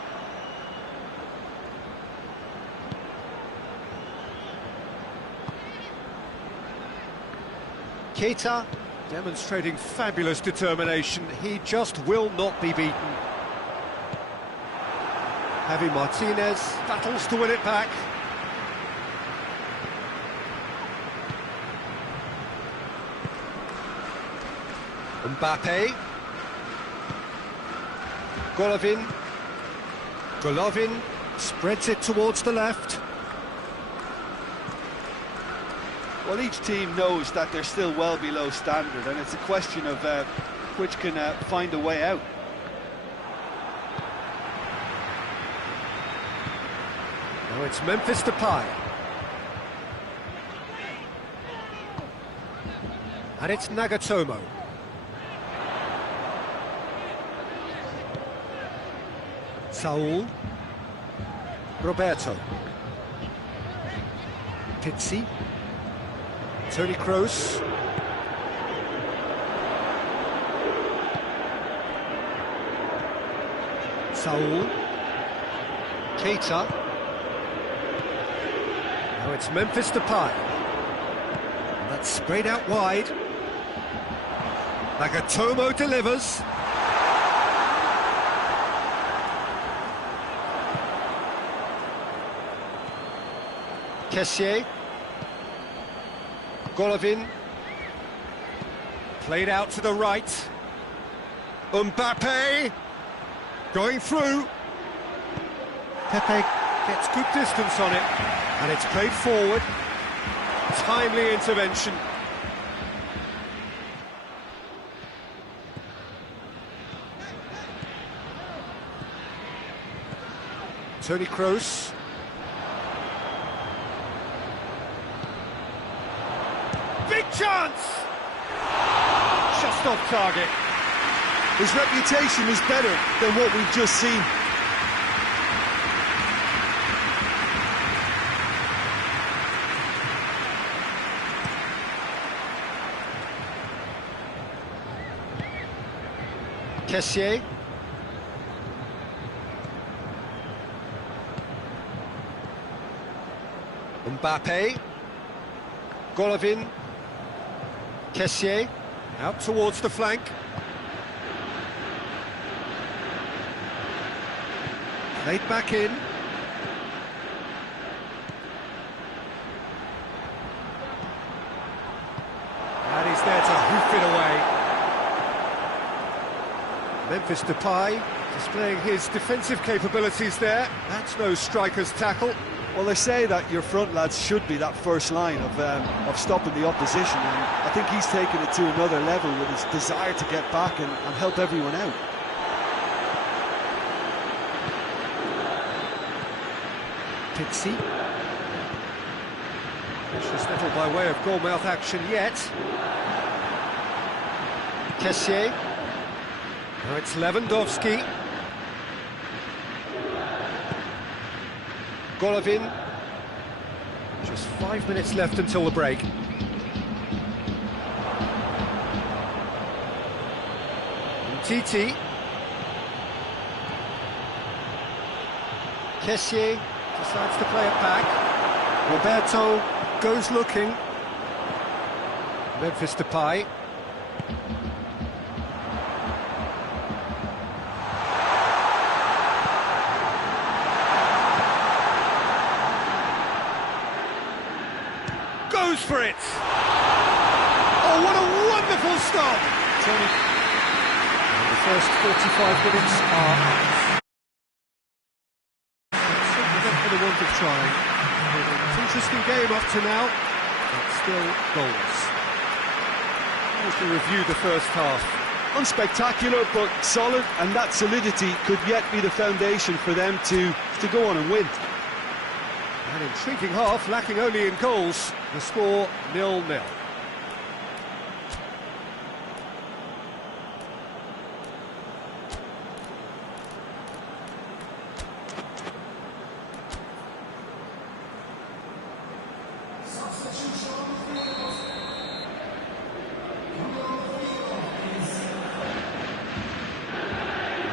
Keita demonstrating fabulous determination. He just will not be beaten. Javi Martinez battles to win it back. Mbappe. Golovin spreads it towards the left. Well, each team knows that they're still well below standard, and it's a question of which can find a way out. Now it's Memphis Depay. And it's Nagatomo. Saul. Roberto. Pizzi. Toni Kroos. Saul. Keita. Now it's Memphis Depay. That's sprayed out wide. Nagatomo delivers. Kessié. Golovin. Played out to the right. Mbappe. Going through. Pepe gets good distance on it. And it's played forward. Timely intervention. Toni Kroos. Big chance! Just off target. His reputation is better than what we've just seen. Kessié. Mbappe. Golovin. Kessié. Out towards the flank. Played back in. And he's there to hoof it away. Memphis Depay displaying his defensive capabilities there. That's no striker's tackle. Well, they say that your front lads should be that first line of stopping the opposition, and I think he's taken it to another level with his desire to get back and help everyone out. Pizzi. Precious little by way of goalmouth action yet. Kessié. Now it's Lewandowski. Golovin. Just 5 minutes left until the break. Titi. Kessié decides to play it back. Roberto goes looking. Memphis Depay. Goes for it! Oh, what a wonderful stop! Tony. And the first 45 minutes are up. Not for the want of trying. It's an interesting game up to now, but still goals. Here's to review the first half. Unspectacular, but solid, and that solidity could yet be the foundation for them to go on and win. An intriguing half, lacking only in goals. The score 0-0.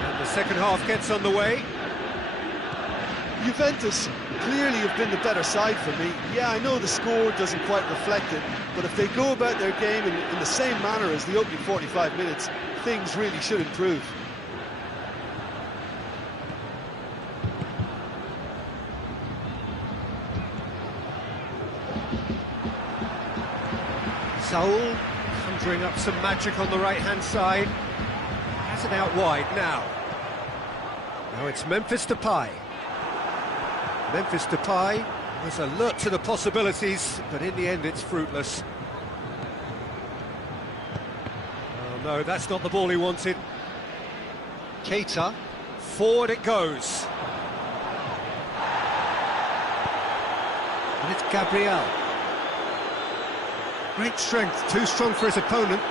And the second half gets underway. Juventus clearly have been the better side for me. Yeah, I know the score doesn't quite reflect it, but if they go about their game in the same manner as the opening 45 minutes, things really should improve. Saul conjuring up some magic on the right-hand side. Has it out wide now. Now it's Memphis Depay. Memphis Depay was alert to the possibilities, but in the end it's fruitless. Oh no, that's not the ball he wanted. Keita, forward it goes. And it's Gabriel. Great strength, too strong for his opponent.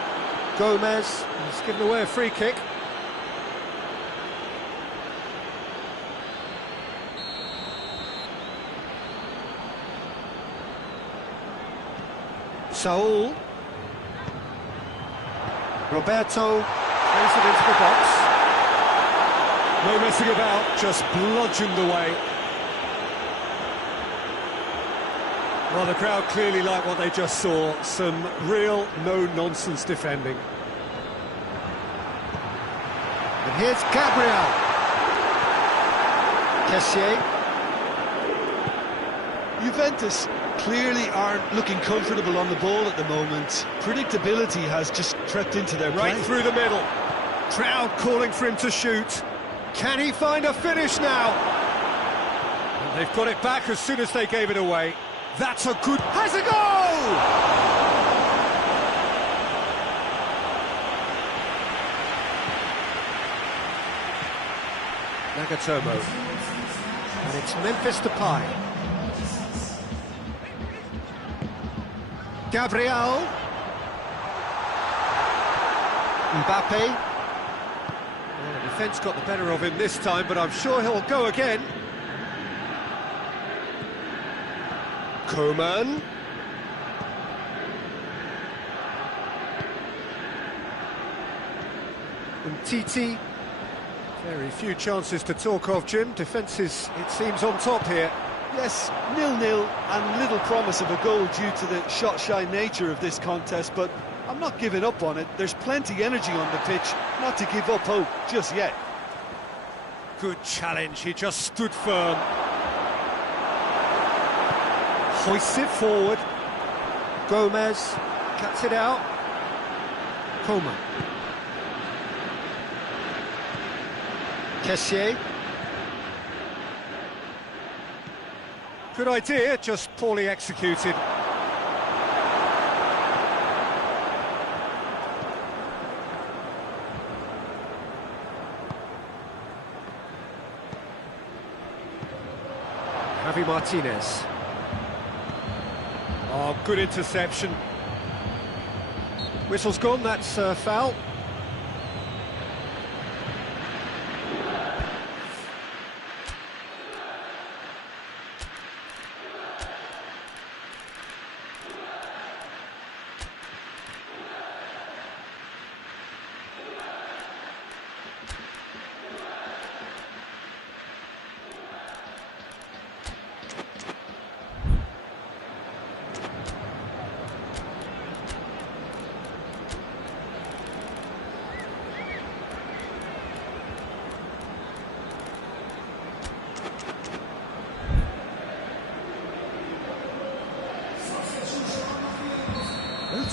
Gomez has given away a free kick. Saul. Roberto plays it into the box. No messing about, just bludgeoned away. Well, the crowd clearly like what they just saw. Some real no-nonsense defending. And here's Gabriel. Kessié. Juventus clearly aren't looking comfortable on the ball at the moment. Predictability has just crept into their play. Right through the middle. Crowd calling for him to shoot. Can he find a finish now? And they've got it back as soon as they gave it away. That's a good... Has a goal! Nagatomo. And it's Memphis Depay. Gabriel. Mbappe. Well, the defence got the better of him this time, but I'm sure he'll go again. Coman. Titi. Very few chances to talk of, Jim. Defence is, it seems, on top here. Yes, 0-0 and little promise of a goal due to the shot-shy nature of this contest, but I'm not giving up on it. There's plenty energy on the pitch, not to give up hope just yet. Good challenge, he just stood firm. Hoists it forward. Gomez cuts it out. Coman. Kessié. Good idea, just poorly executed. Javi Martinez. Oh, good interception. Whistle's gone, that's a foul.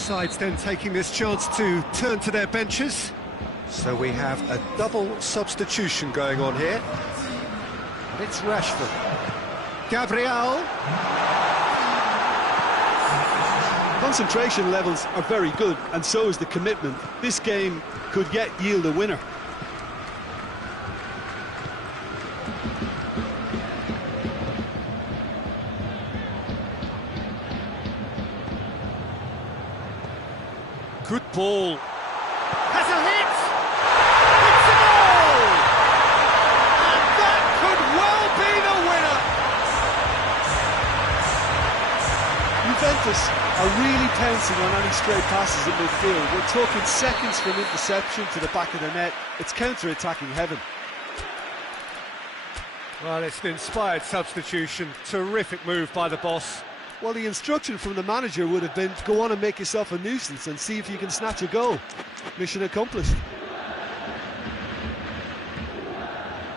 sides then taking this chance to turn to their benches. So we have a double substitution going on here. And it's Rashford. Gabriel. Concentration levels are very good, and so is the commitment. This game could yet yield a winner. Good ball. Has a hit! It's a goal! And that could well be the winner! Juventus are really pouncing on any stray passes in midfield. We're talking seconds from interception to the back of the net. It's counter-attacking heaven. Well, it's an inspired substitution. Terrific move by the boss. Well, the instruction from the manager would have been, go on and make yourself a nuisance and see if you can snatch a goal. Mission accomplished.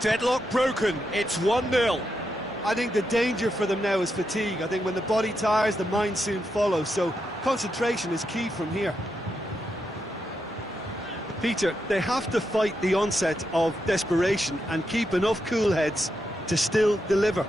Deadlock broken, it's 1-0. I think the danger for them now is fatigue. I think when the body tires, the mind soon follows, so concentration is key from here. Peter, they have to fight the onset of desperation and keep enough cool heads to still deliver.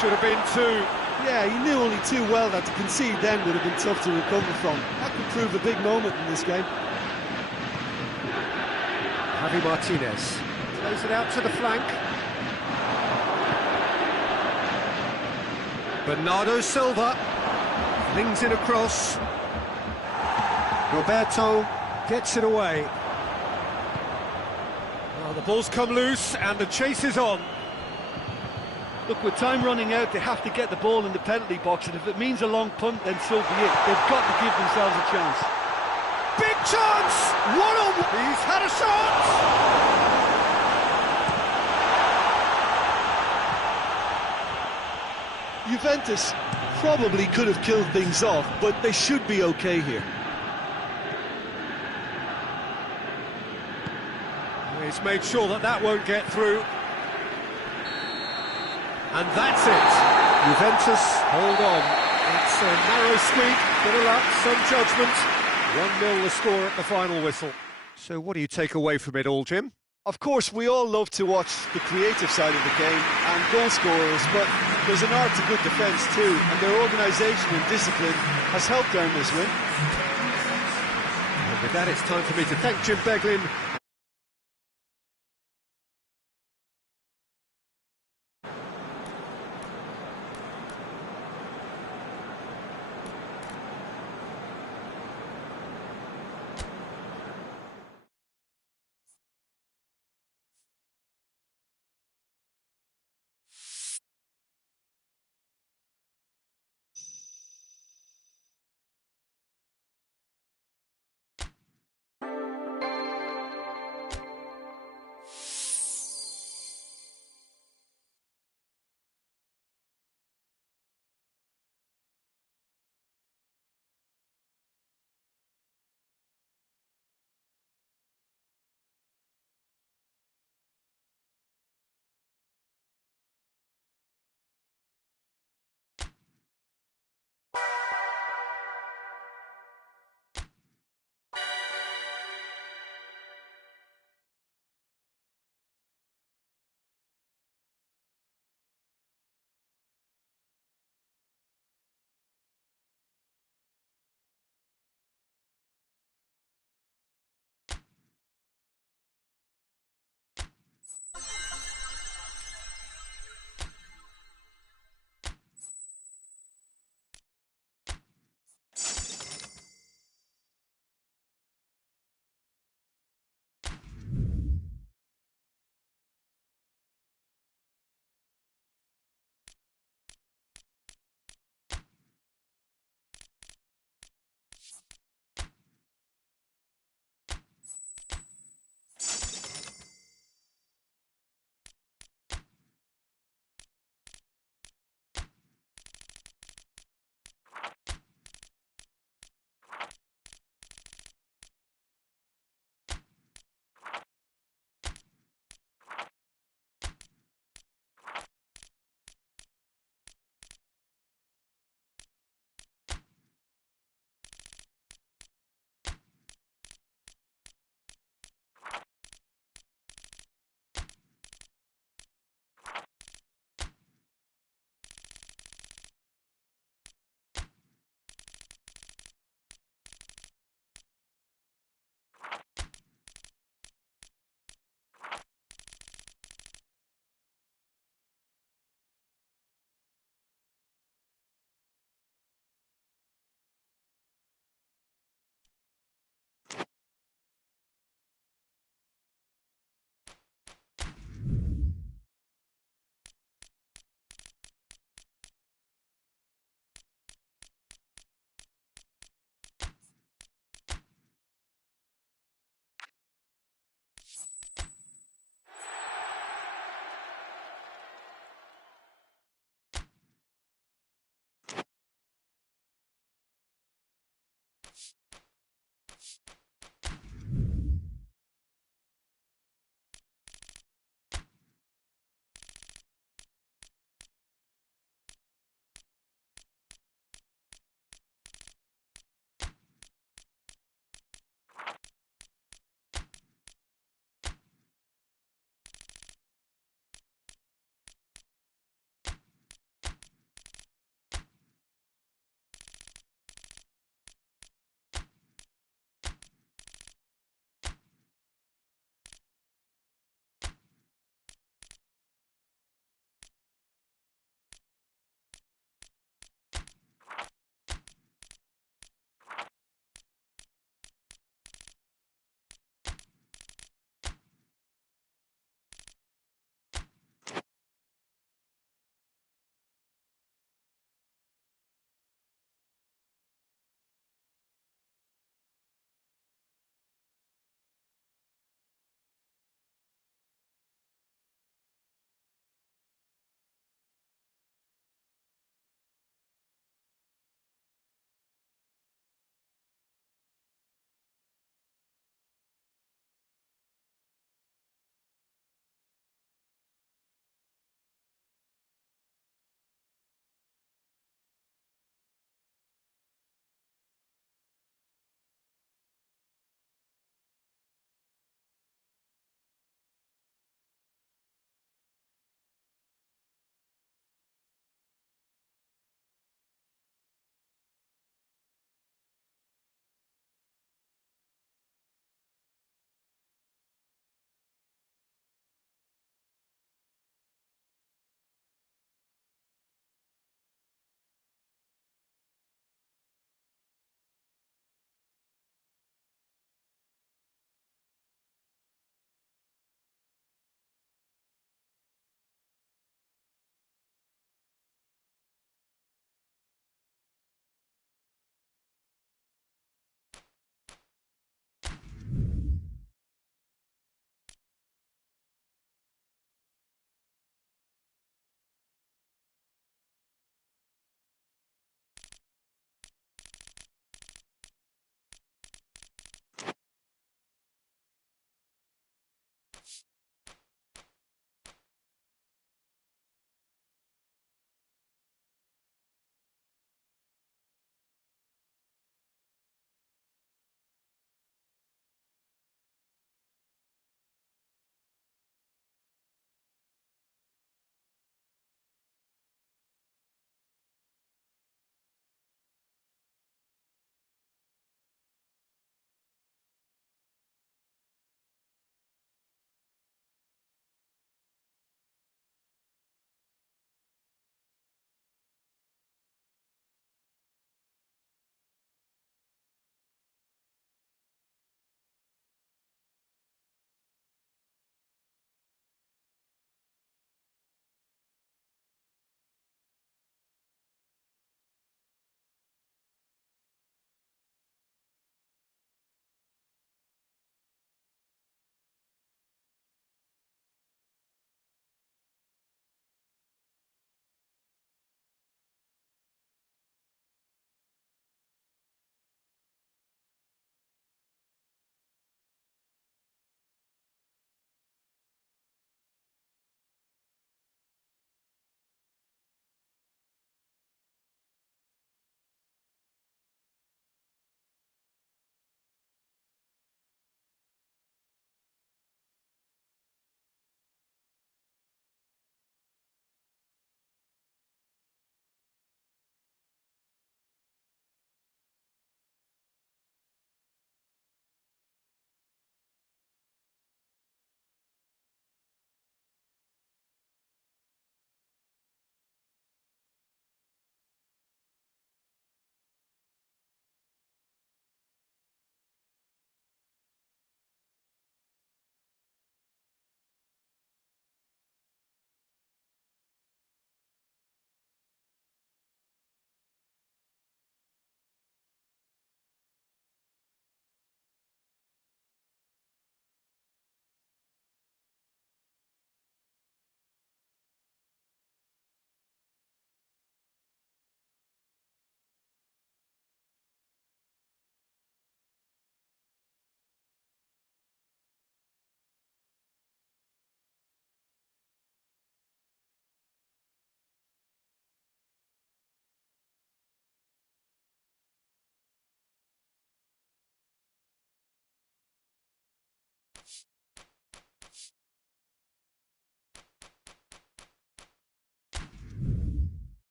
Should have been two. Yeah, he knew only too well that to concede then would have been tough to recover from. That could prove a big moment in this game. Javi Martinez plays it out to the flank. Bernardo Silva flings it across. Roberto gets it away. Well, the ball's come loose and the chase is on. Look, with time running out, they have to get the ball in the penalty box, and if it means a long punt, then so be it. They've got to give themselves a chance. Big chance! One-on-one! He's had a shot! Juventus probably could have killed things off, but they should be okay here. He's made sure that that won't get through. And that's it. Juventus hold on. It's a narrow squeak, bit of luck, some judgment. 1-0 the score at the final whistle. So what do you take away from it all, Jim? Of course, we all love to watch the creative side of the game and goal scorers, but there's an art to good defence too, and their organisation and discipline has helped earn this win. And with that, it's time for me to thank Jim Beglin.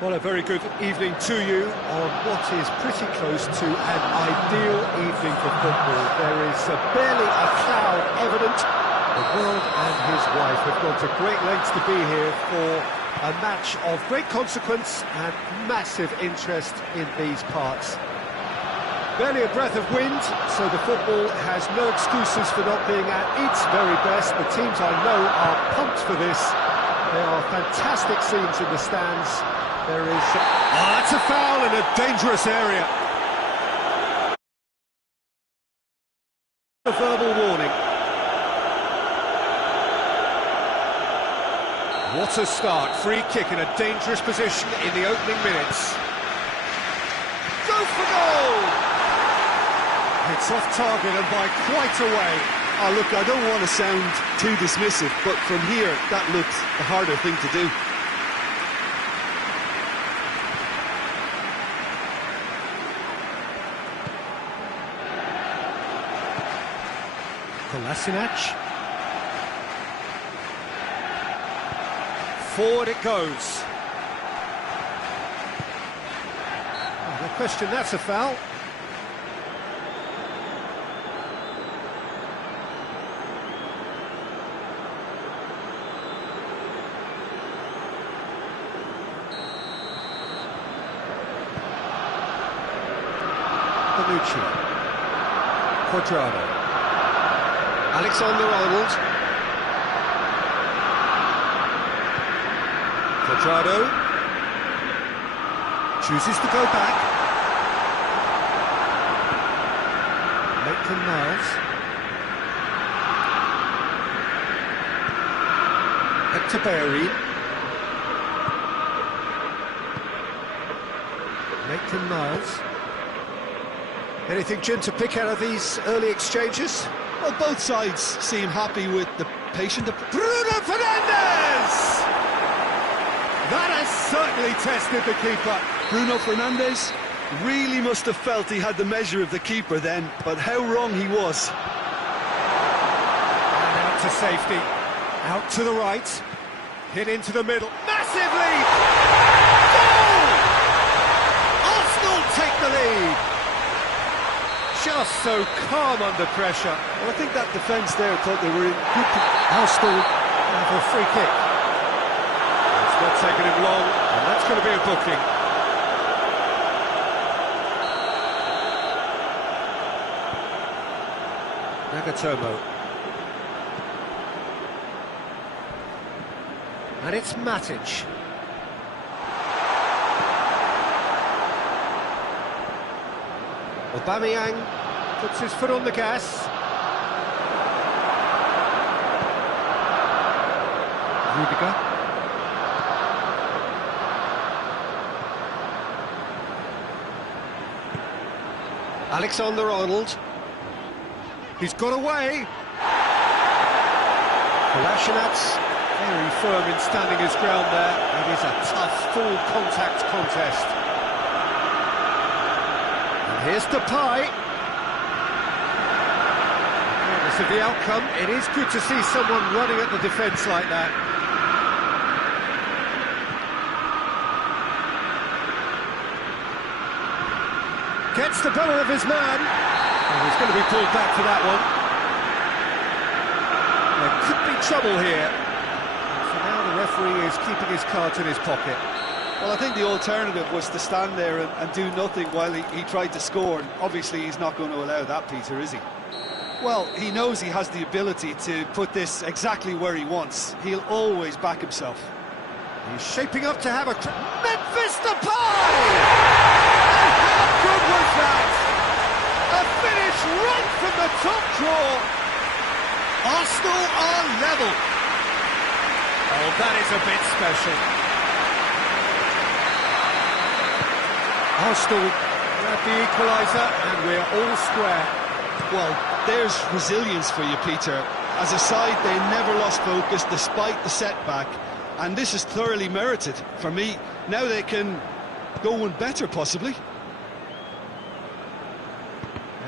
Well, a very good evening to you on what is pretty close to an ideal evening for football. There is barely a cloud evident. The world and his wife have gone to great lengths to be here for a match of great consequence and massive interest in these parts. Barely a breath of wind, so the football has no excuses for not being at its very best. The teams I know are pumped for this. There are fantastic scenes in the stands. There is... Oh, that's a foul in a dangerous area. A verbal warning. What a start. Free kick in a dangerous position in the opening minutes. Go for goal! It's off target and by quite a way. Oh, look, I don't want to sound too dismissive, but from here, that looks the harder thing to do. Kolasinac. Forward it goes. Oh, no question, that's a foul. Bonucci. Quadrado. Alexander-Arnold. Quadrado chooses to go back. Maitland-Niles. Hector Bellerin. Maitland-Niles. Anything, Jim, to pick out of these early exchanges? Well, both sides seem happy with the patient... Bruno Fernandes! That has certainly tested the keeper. Bruno Fernandes really must have felt he had the measure of the keeper then, but how wrong he was. And out to safety. Out to the right. Hit into the middle. Massive lead! Goal! Arsenal take the lead. Just so calm under pressure. Well, I think that defence there thought they were in good... Arsenal have a free kick. It's not taking him long, and that's going to be a booking. Nagatomo. And it's Matic. Aubameyang puts his foot on the gas. Rudiger. Alexander-Arnold. He's got away. Kolasinac very firm in standing his ground there. It is a tough, full contact contest. Here's Depay. Regardless of the outcome, it is good to see someone running at the defence like that. Gets the better of his man. Oh, he's going to be pulled back for that one. There could be trouble here. And for now, the referee is keeping his cards in his pocket. Well, I think the alternative was to stand there and do nothing while he tried to score. Obviously, he's not going to allow that, Peter, is he? Well, he knows he has the ability to put this exactly where he wants. He'll always back himself. He's shaping up to have a... Memphis Depay! And how good was that? A finish right from the top draw. Arsenal are level. Oh, that is a bit special. Arsenal grab the equaliser and we're all square. Well, there's resilience for you, Peter. As a side, they never lost focus despite the setback, and this is thoroughly merited for me. Now they can go one better, possibly.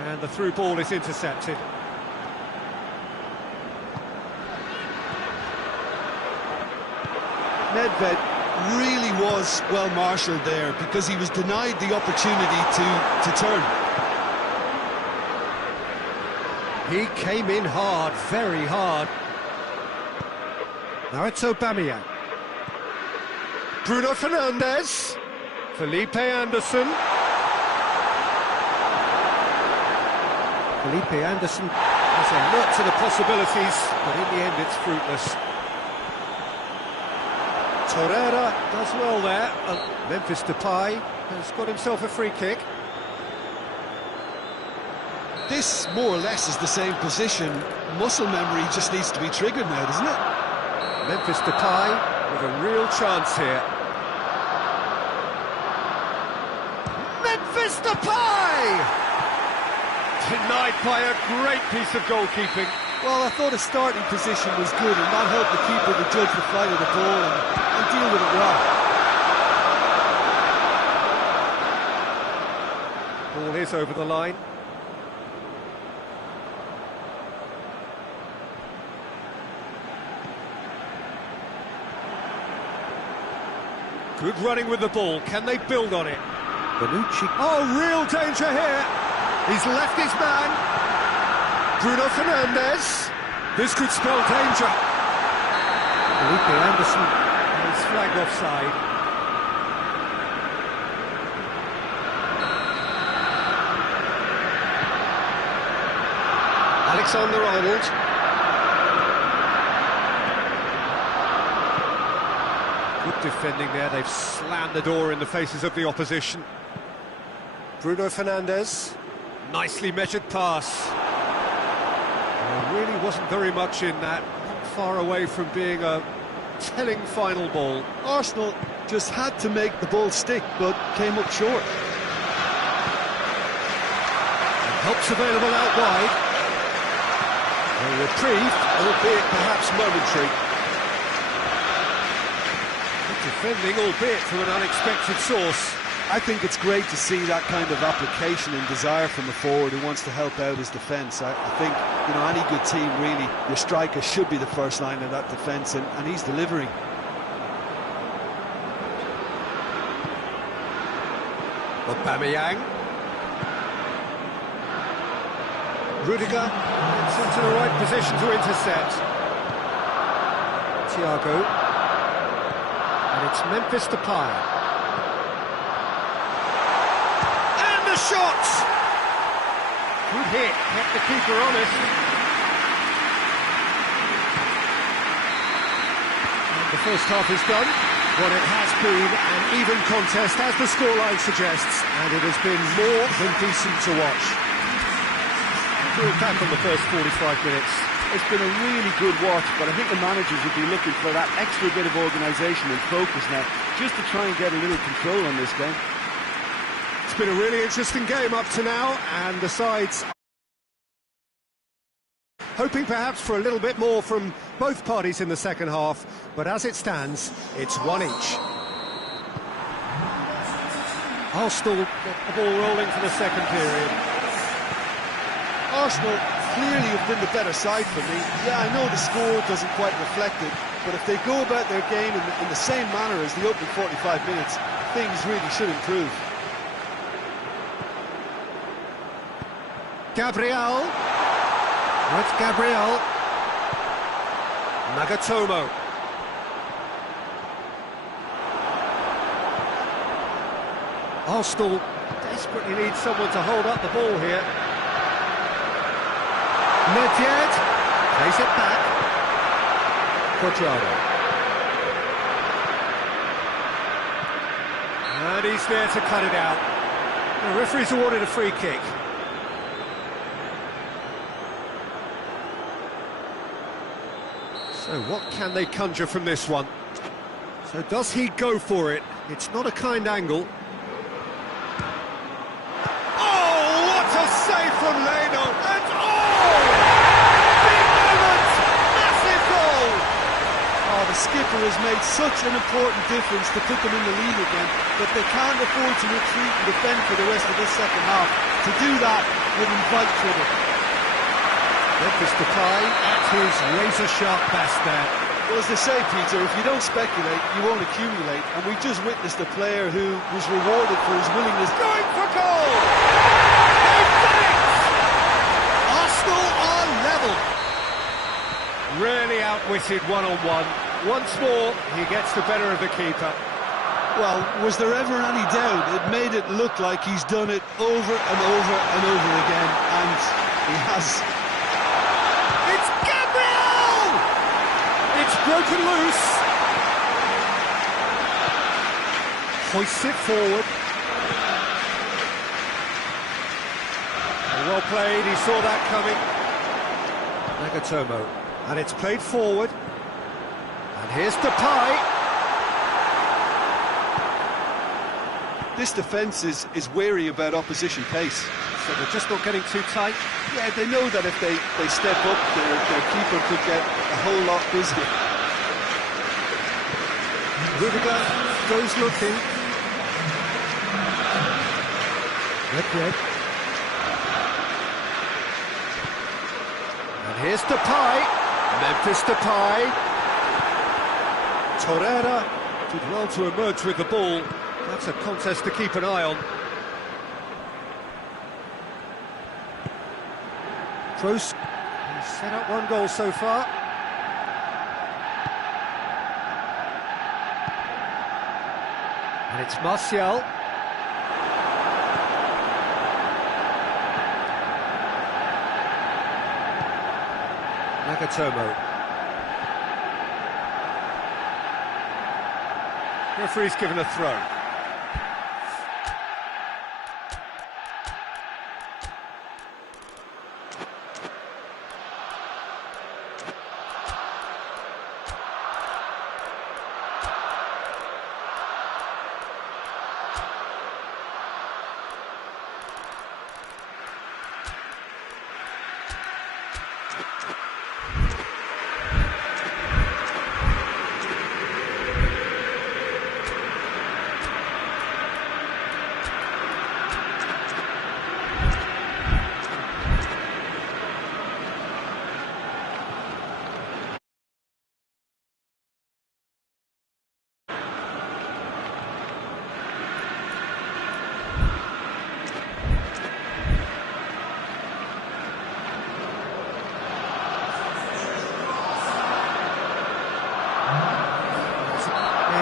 And the through ball is intercepted. Nedved really was well marshalled there, because he was denied the opportunity to turn. He came in hard, very hard. Now it's Aubameyang. Bruno Fernandes. Felipe Anderson. Felipe Anderson has a lot to the possibilities, but in the end it's fruitless. Torreira does well there. Memphis Depay has got himself a free kick. This more or less is the same position. Muscle memory just needs to be triggered now, doesn't it? Memphis Depay with a real chance here. Memphis Depay! Denied by a great piece of goalkeeping. Well, I thought his starting position was good, and that helped the keeper to judge the flight of the ball and deal with it well. Ball is over the line. Good running with the ball. Can they build on it? Bonucci. Oh, real danger here. He's left his man. Bruno Fernandes. This could spell danger. Felipe Anderson is flagged offside. Alexander-Arnold. Good defending there. They've slammed the door in the faces of the opposition. Bruno Fernandes. Nicely measured pass. There really wasn't very much in that. Not far away from being a telling final ball. Arsenal just had to make the ball stick, but came up short. And help's available out wide. A reprieve, albeit perhaps momentary. Good defending, albeit from an unexpected source. I think it's great to see that kind of application and desire from a forward who wants to help out his defence. I think, you know, any good team, really, your striker should be the first line of that defence, and he's delivering. Aubameyang. Rudiger gets into the right position to intercept. Thiago. And it's Memphis Depay. Shot! Good hit, kept the keeper honest. And the first half is done. What it has been an even contest, as the scoreline suggests, and it has been more than decent to watch. Going back on the first 45 minutes. It's been a really good watch, but I think the managers would be looking for that extra bit of organisation and focus now, just to try and get a little control on this game. It's been a really interesting game up to now, and the sides hoping perhaps for a little bit more from both parties in the second half, but as it stands, it's one each. Arsenal get the ball rolling for the second period. Arsenal clearly have been the better side for me. Yeah, I know the score doesn't quite reflect it, but if they go about their game in the same manner as the opening 45 minutes, things really should improve. Gabriel. That's Gabriel. Nagatomo. Arsenal desperately need someone to hold up the ball here. Nedved plays it back. Cuadrado. And he's there to cut it out. The referee's awarded a free kick. So what can they conjure from this one? So does he go for it? It's not a kind angle. Oh, what a save from Leno! And big moment! Massive goal! Oh, the skipper has made such an important difference to put them in the lead again, but they can't afford to retreat and defend for the rest of this second half. To do that would invite trouble. Memphis Depay at his razor-sharp best there. Well, as they say, Peter, if you don't speculate, you won't accumulate. And we've just witnessed a player who was rewarded for his willingness. Going for goal! They've done it! Arsenal are level. Really outwitted one-on-one. Once more, he gets the better of the keeper. Well, was there ever any doubt? It made it look like he's done it over and over and over again, and he has. It's Gabriel! It's broken loose. Hoists it forward. Well played, he saw that coming. Nagatomo. And it's played forward. And here's Depay. This defence is wary about opposition pace. So they're just not getting too tight. Yeah, they know that if they step up, their keeper could get a whole lot busier. Rudiger goes looking. Red. And here's Depay. Memphis Depay. Torreira did well to emerge with the ball. That's a contest to keep an eye on. Kroos has set up one goal so far. And it's Martial. Nagatomo. Referee's given a throw.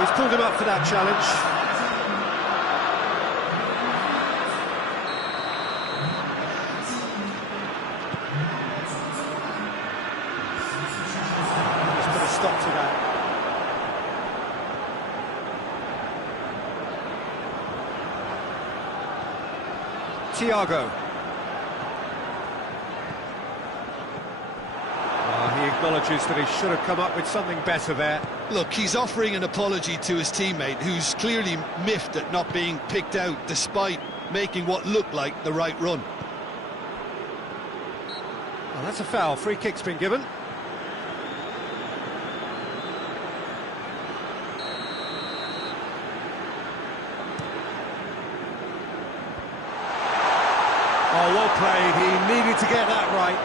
He's pulled him up for that challenge. Just put a stop to that. Thiago. He acknowledges that he should have come up with something better there. Look, he's offering an apology to his teammate, who's clearly miffed at not being picked out despite making what looked like the right run. Well, that's a foul. Free kick's been given. Oh, well played. He needed to get that right.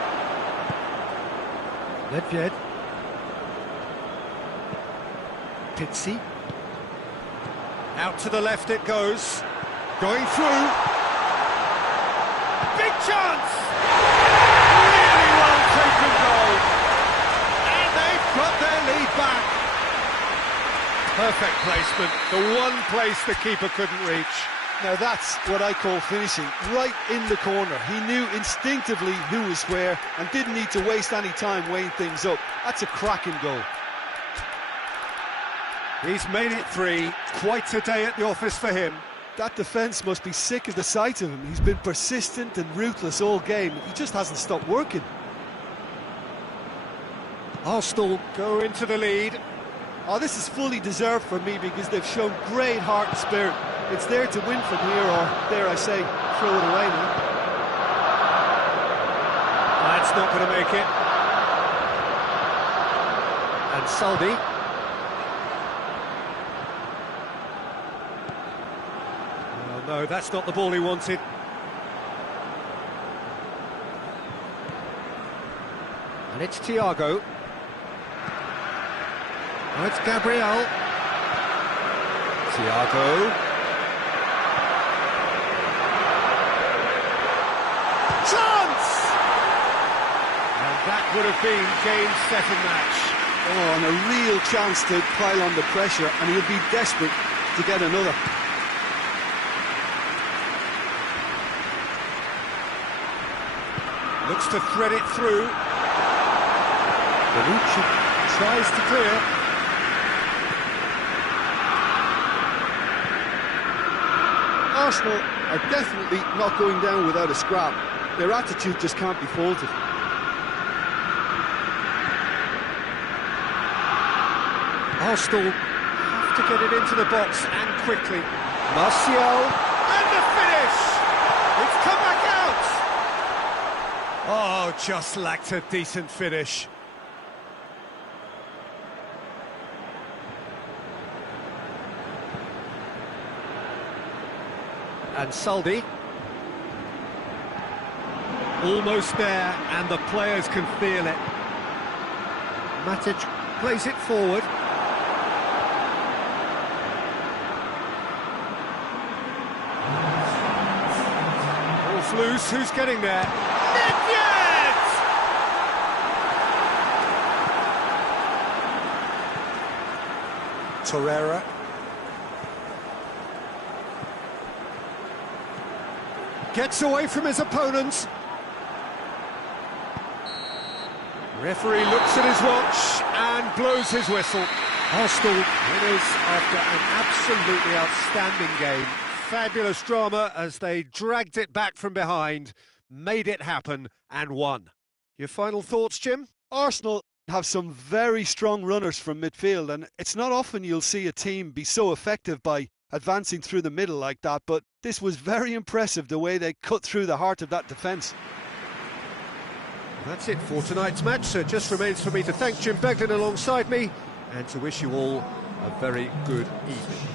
Ledved. Pizzi. Out to the left it goes. Going through. Big chance! Really well taken goal. And they've got their lead back. Perfect placement. The one place the keeper couldn't reach. Now that's what I call finishing, right in the corner. He knew instinctively who was where and didn't need to waste any time weighing things up. That's a cracking goal. He's made it 3. Quite a day at the office for him. That defence must be sick of the sight of him. He's been persistent and ruthless all game. He just hasn't stopped working. Arsenal go into the lead. Oh, this is fully deserved for me because they've shown great heart and spirit. It's there to win from here, or dare I say, throw it away now. That's not going to make it. And Saldi. Oh no, that's not the ball he wanted. And it's Thiago. Oh, it's Gabriel. Thiago. Chance! And that would have been game, set and match. Oh, and a real chance to pile on the pressure, and he'll be desperate to get another. Looks to thread it through. Bonucci tries to clear. Arsenal are definitely not going down without a scrap. Their attitude just can't be faulted. Arsenal have to get it into the box and quickly. Martial, and the finish! It's come back out! Oh, just lacked a decent finish. And Saldi. Almost there, and the players can feel it. Matic plays it forward. Ball's loose, who's getting there? Nedved! Torreira. Gets away from his opponents. Referee looks at his watch and blows his whistle. Arsenal winners after an absolutely outstanding game. Fabulous drama as they dragged it back from behind, made it happen and won. Your final thoughts, Jim? Arsenal have some very strong runners from midfield, and it's not often you'll see a team be so effective by advancing through the middle like that, but this was very impressive, the way they cut through the heart of that defence. That's it for tonight's match, so it just remains for me to thank Jim Beglin alongside me and to wish you all a very good evening.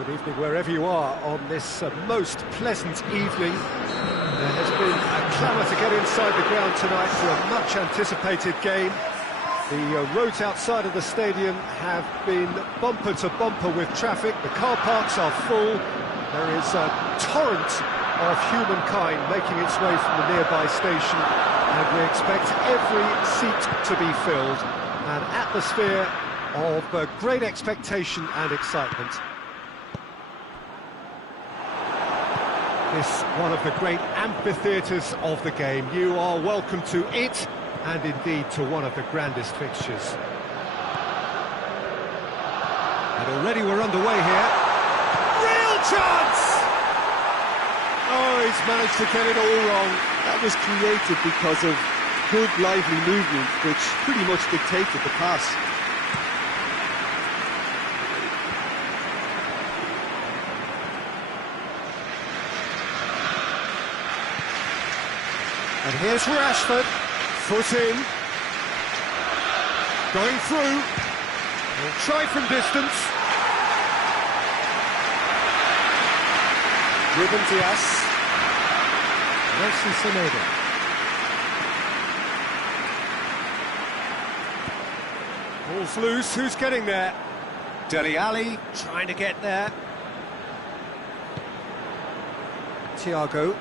Good evening wherever you are on this most pleasant evening. There has been a clamour to get inside the ground tonight for a much-anticipated game. The roads outside of the stadium have been bumper to bumper with traffic. The car parks are full. There is a torrent of humankind making its way from the nearby station, and we expect every seat to be filled. An atmosphere of great expectation and excitement. This one of the great amphitheatres of the game. You are welcome to it, and indeed to one of the grandest fixtures. And already we're underway here. Real chance! Oh, he's managed to get it all wrong. That was created because of good, lively movement, which pretty much dictated the pass. And here's Rashford, foot in, going through, he'll try from distance. Ruben Dias, Nelson Semedo. Ball's loose, who's getting there? Dele Alli trying to get there. Thiago.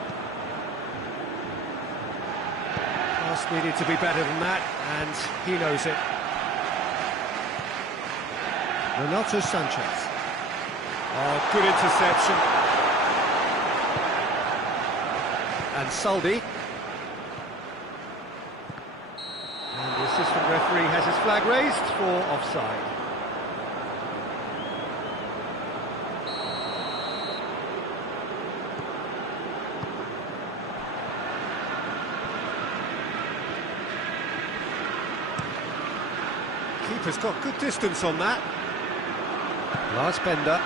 Pass needed to be better than that, and he knows it. Renato Sanchez. Oh, good interception. And Saldi. And the assistant referee has his flag raised for offside. Keeper's got good distance on that. Lars Bender.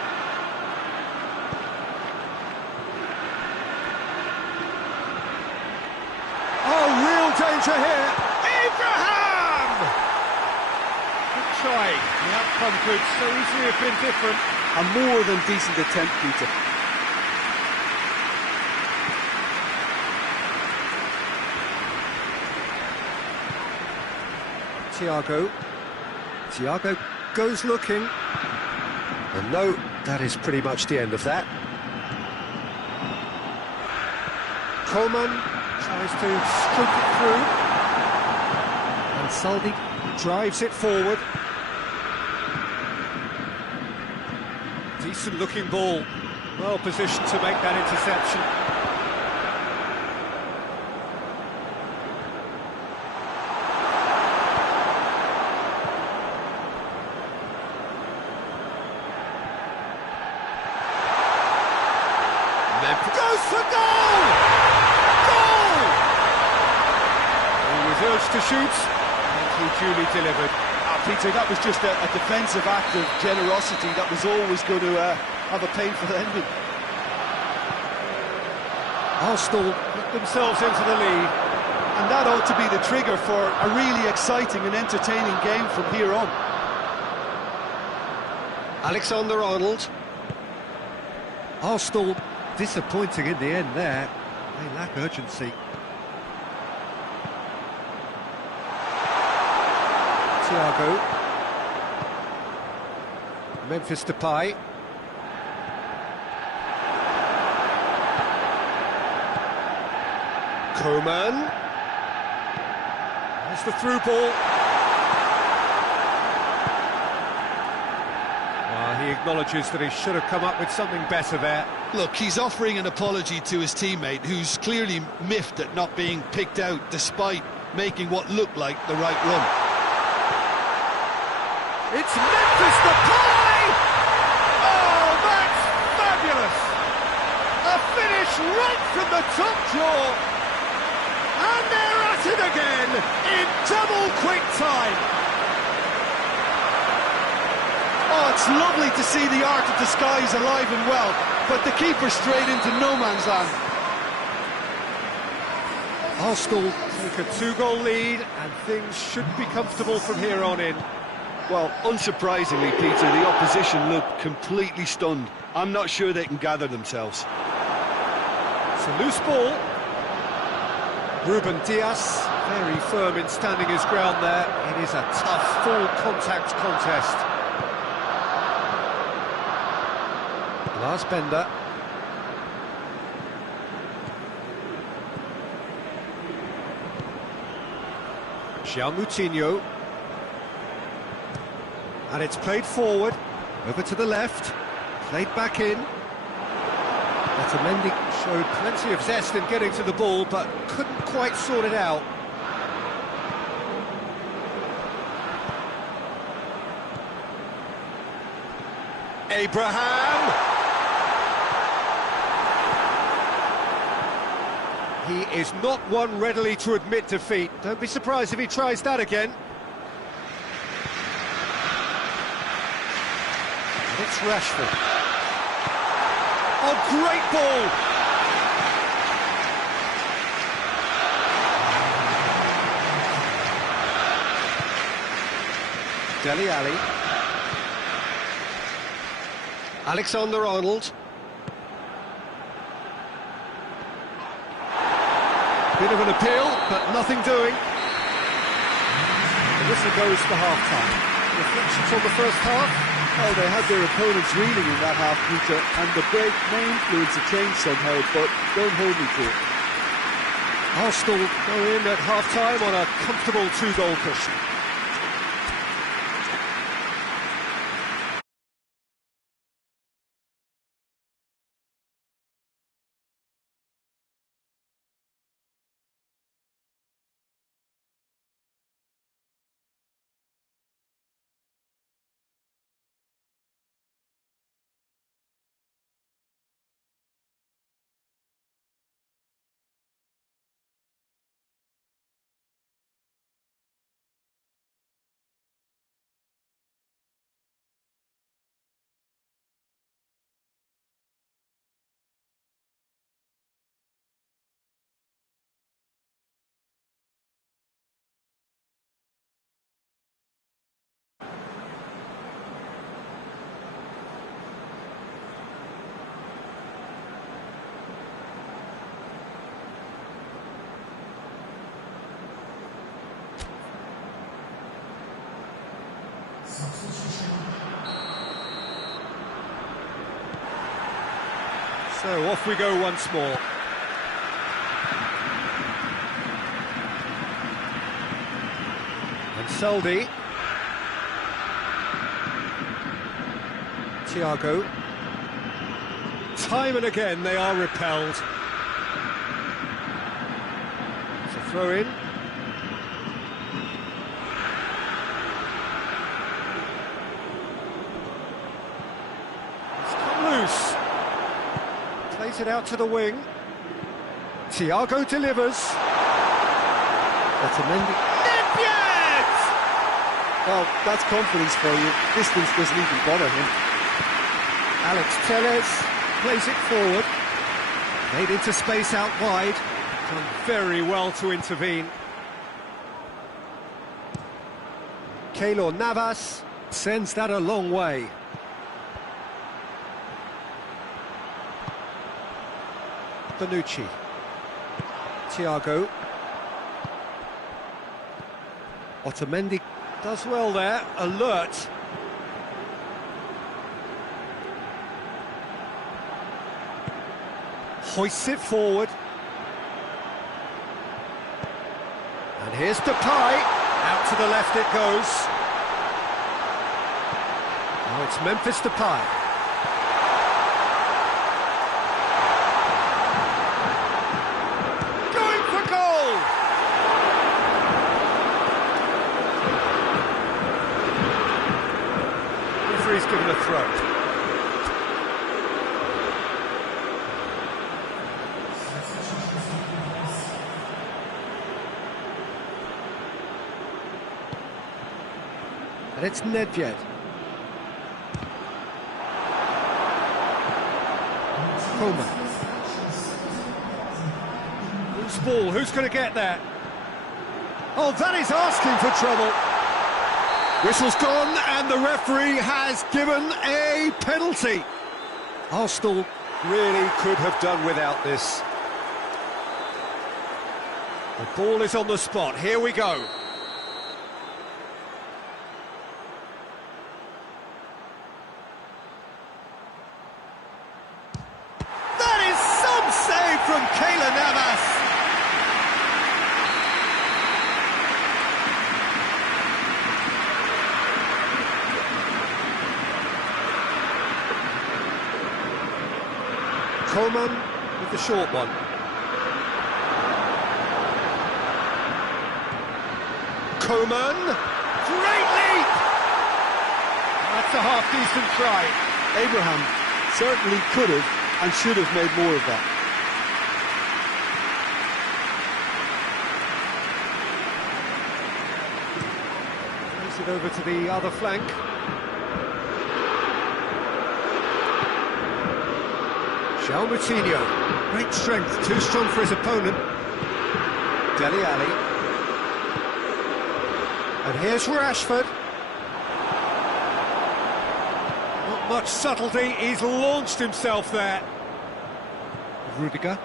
Oh, real danger here. Abraham! Good try. The outcome could so easily have been different. A more than decent attempt, Peter. Thiago goes looking. And no, that is pretty much the end of that. Coman tries to stroke it through. And Saldi drives it forward. Decent looking ball. Well positioned to make that interception. Goes for goal! Goal! He was urged to shoot, and he duly delivered. Peter, that was just a defensive act of generosity that was always going to have a painful ending. Arsenal put themselves into the lead. And that ought to be the trigger for a really exciting and entertaining game from here on. Alexander-Arnold. Arsenal disappointing in the end there. They lack urgency. Thiago. Memphis Depay. Coman. There's the through ball. He acknowledges that he should have come up with something better there. Look, he's offering an apology to his teammate, who's clearly miffed at not being picked out despite making what looked like the right run. It's Memphis Depay! Oh, that's fabulous! A finish right from the top draw. And they're at it again in double quick time. Oh, it's lovely to see the art of the skies alive and well, but the keeper straight into no man's land. Arsenal take a 2-goal lead, and things should be comfortable from here on in. Well, unsurprisingly, Peter, the opposition look completely stunned. I'm not sure they can gather themselves. It's a loose ball. Ruben Dias, very firm in standing his ground there. It is a tough, full-contact contest. Lars Bender. João Moutinho. And it's played forward, over to the left, played back in. Otamendi showed plenty of zest in getting to the ball, but couldn't quite sort it out. Abraham! He is not one readily to admit defeat. Don't be surprised if he tries that again. It's Rashford. Oh, great ball! Dele Alli. Alexander-Arnold. Bit of an appeal, but nothing doing. The whistle goes for half-time. Reflections on the first half? Oh, they had their opponents reeling in that half, Peter, and the break may influence a change somehow, but don't hold me to it. Arsenal go in at half-time on a comfortable 2-goal cushion. So off we go once more. And Saldi. Thiago. Time and again they are repelled. It's a throw in. It's come loose. Plays it out to the wing. Thiago delivers. Otamendi. Nedved! Well, that's confidence for you. Distance doesn't even bother him. Alex Telles plays it forward. Made into space out wide. Done very well to intervene. Keylor Navas sends that a long way. Bonucci. Thiago. Otamendi does well there, alert. Hoists it forward. And here's Depay. Out to the left it goes. Now it's Memphis Depay. He's given a throw. And it's Nedved. Coleman. Loose ball, who's going to get there? Oh, that is asking for trouble. Whistle's gone, and the referee has given a penalty. Arsenal really could have done without this. The ball is on the spot. Here we go. That is some save from Keylor Navas. Coman with the short one. Coman, great leap! That's a half-decent try. Abraham certainly could have and should have made more of that. Plays it over to the other flank. Moutinho, great strength, too strong for his opponent. Dele Alli. And here's Rashford. Not much subtlety, he's launched himself there. Rudiger.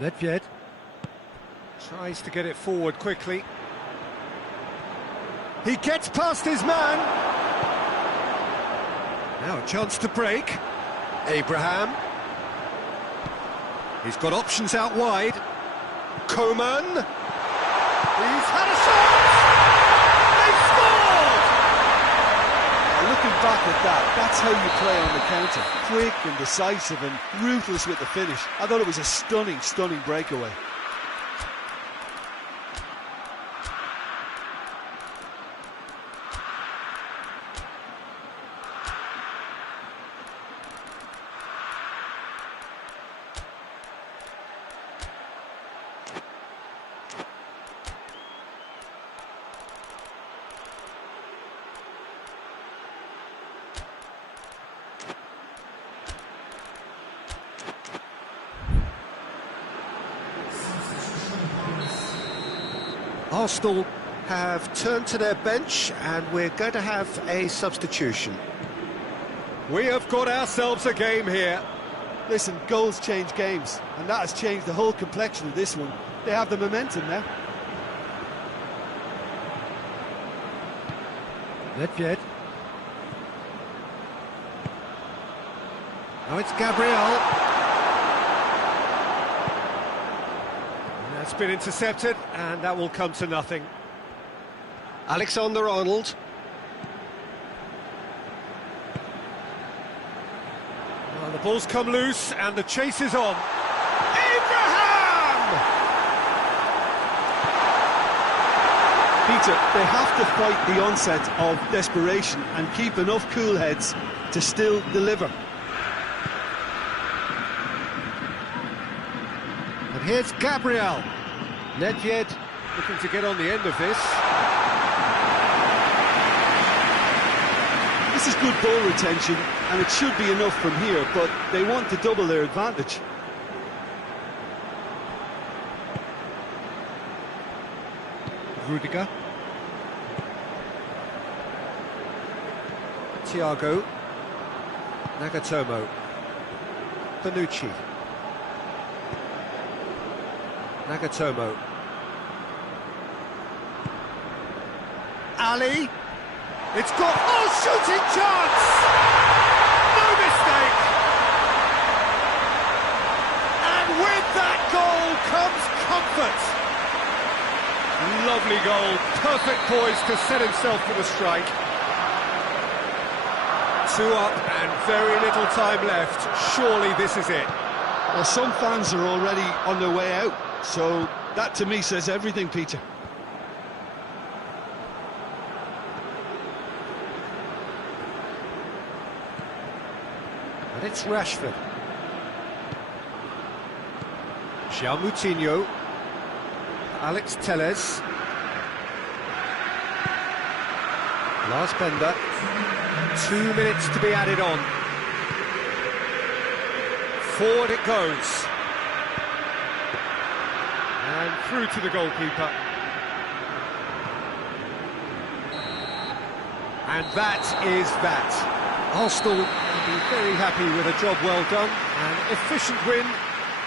Nedved tries to get it forward quickly. He gets past his man. Now a chance to break. Abraham. He's got options out wide. Coman. He's had a shot! They've scored! Now looking back at that, that's how you play on the counter. Quick and decisive and ruthless with the finish. I thought it was a stunning, stunning breakaway. Arsenal have turned to their bench and we're going to have a substitution. We have got ourselves a game here. Listen, goals change games, and that has changed the whole complexion of this one. They have the momentum now. Nedved. Now it's Gabriel. That's been intercepted, and that will come to nothing. Alexander-Arnold. Well, the ball's come loose, and the chase is on. Abraham! Peter, they have to fight the onset of desperation and keep enough cool heads to still deliver. And here's Gabriel. Nedved looking to get on the end of this. This is good ball retention, and it should be enough from here, but they want to double their advantage. Rudiger. Thiago. Nagatomo. Bonucci. Nagatomo. Ali. It's got... Oh, shooting chance! No mistake! And with that goal comes comfort. Lovely goal. Perfect poise to set himself for the strike. 2 up and very little time left. Surely this is it. Well, some fans are already on their way out, so that to me says everything, Peter. And it's Rashford. Moutinho. Alex Telles. Lars Bender. 2 minutes to be added on. Forward it goes. And through to the goalkeeper. And that is that. Arsenal will be very happy with a job well done, an efficient win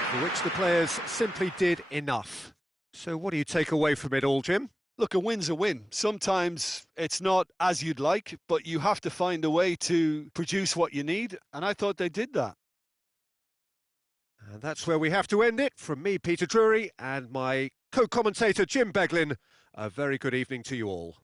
for which the players simply did enough. So what do you take away from it all, Jim? Look, a win's a win. Sometimes it's not as you'd like, but you have to find a way to produce what you need, and I thought they did that. And that's where we have to end it. From me, Peter Drury, and my co-commentator, Jim Beglin, a very good evening to you all.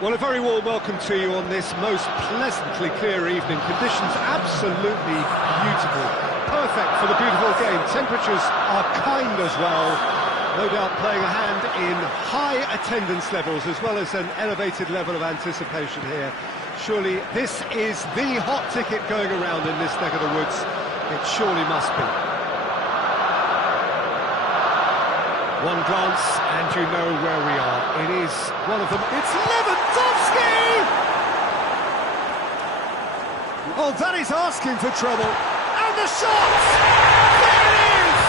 Well, a very warm welcome to you on this most pleasantly clear evening. Conditions absolutely beautiful. Perfect for the beautiful game. Temperatures are kind as well. No doubt playing a hand in high attendance levels as well as an elevated level of anticipation here. Surely this is the hot ticket going around in this neck of the woods. It surely must be. One glance and you know where we are. It is one of them. It's Lewandowski! Oh, that is asking for trouble. And the shot! There it is!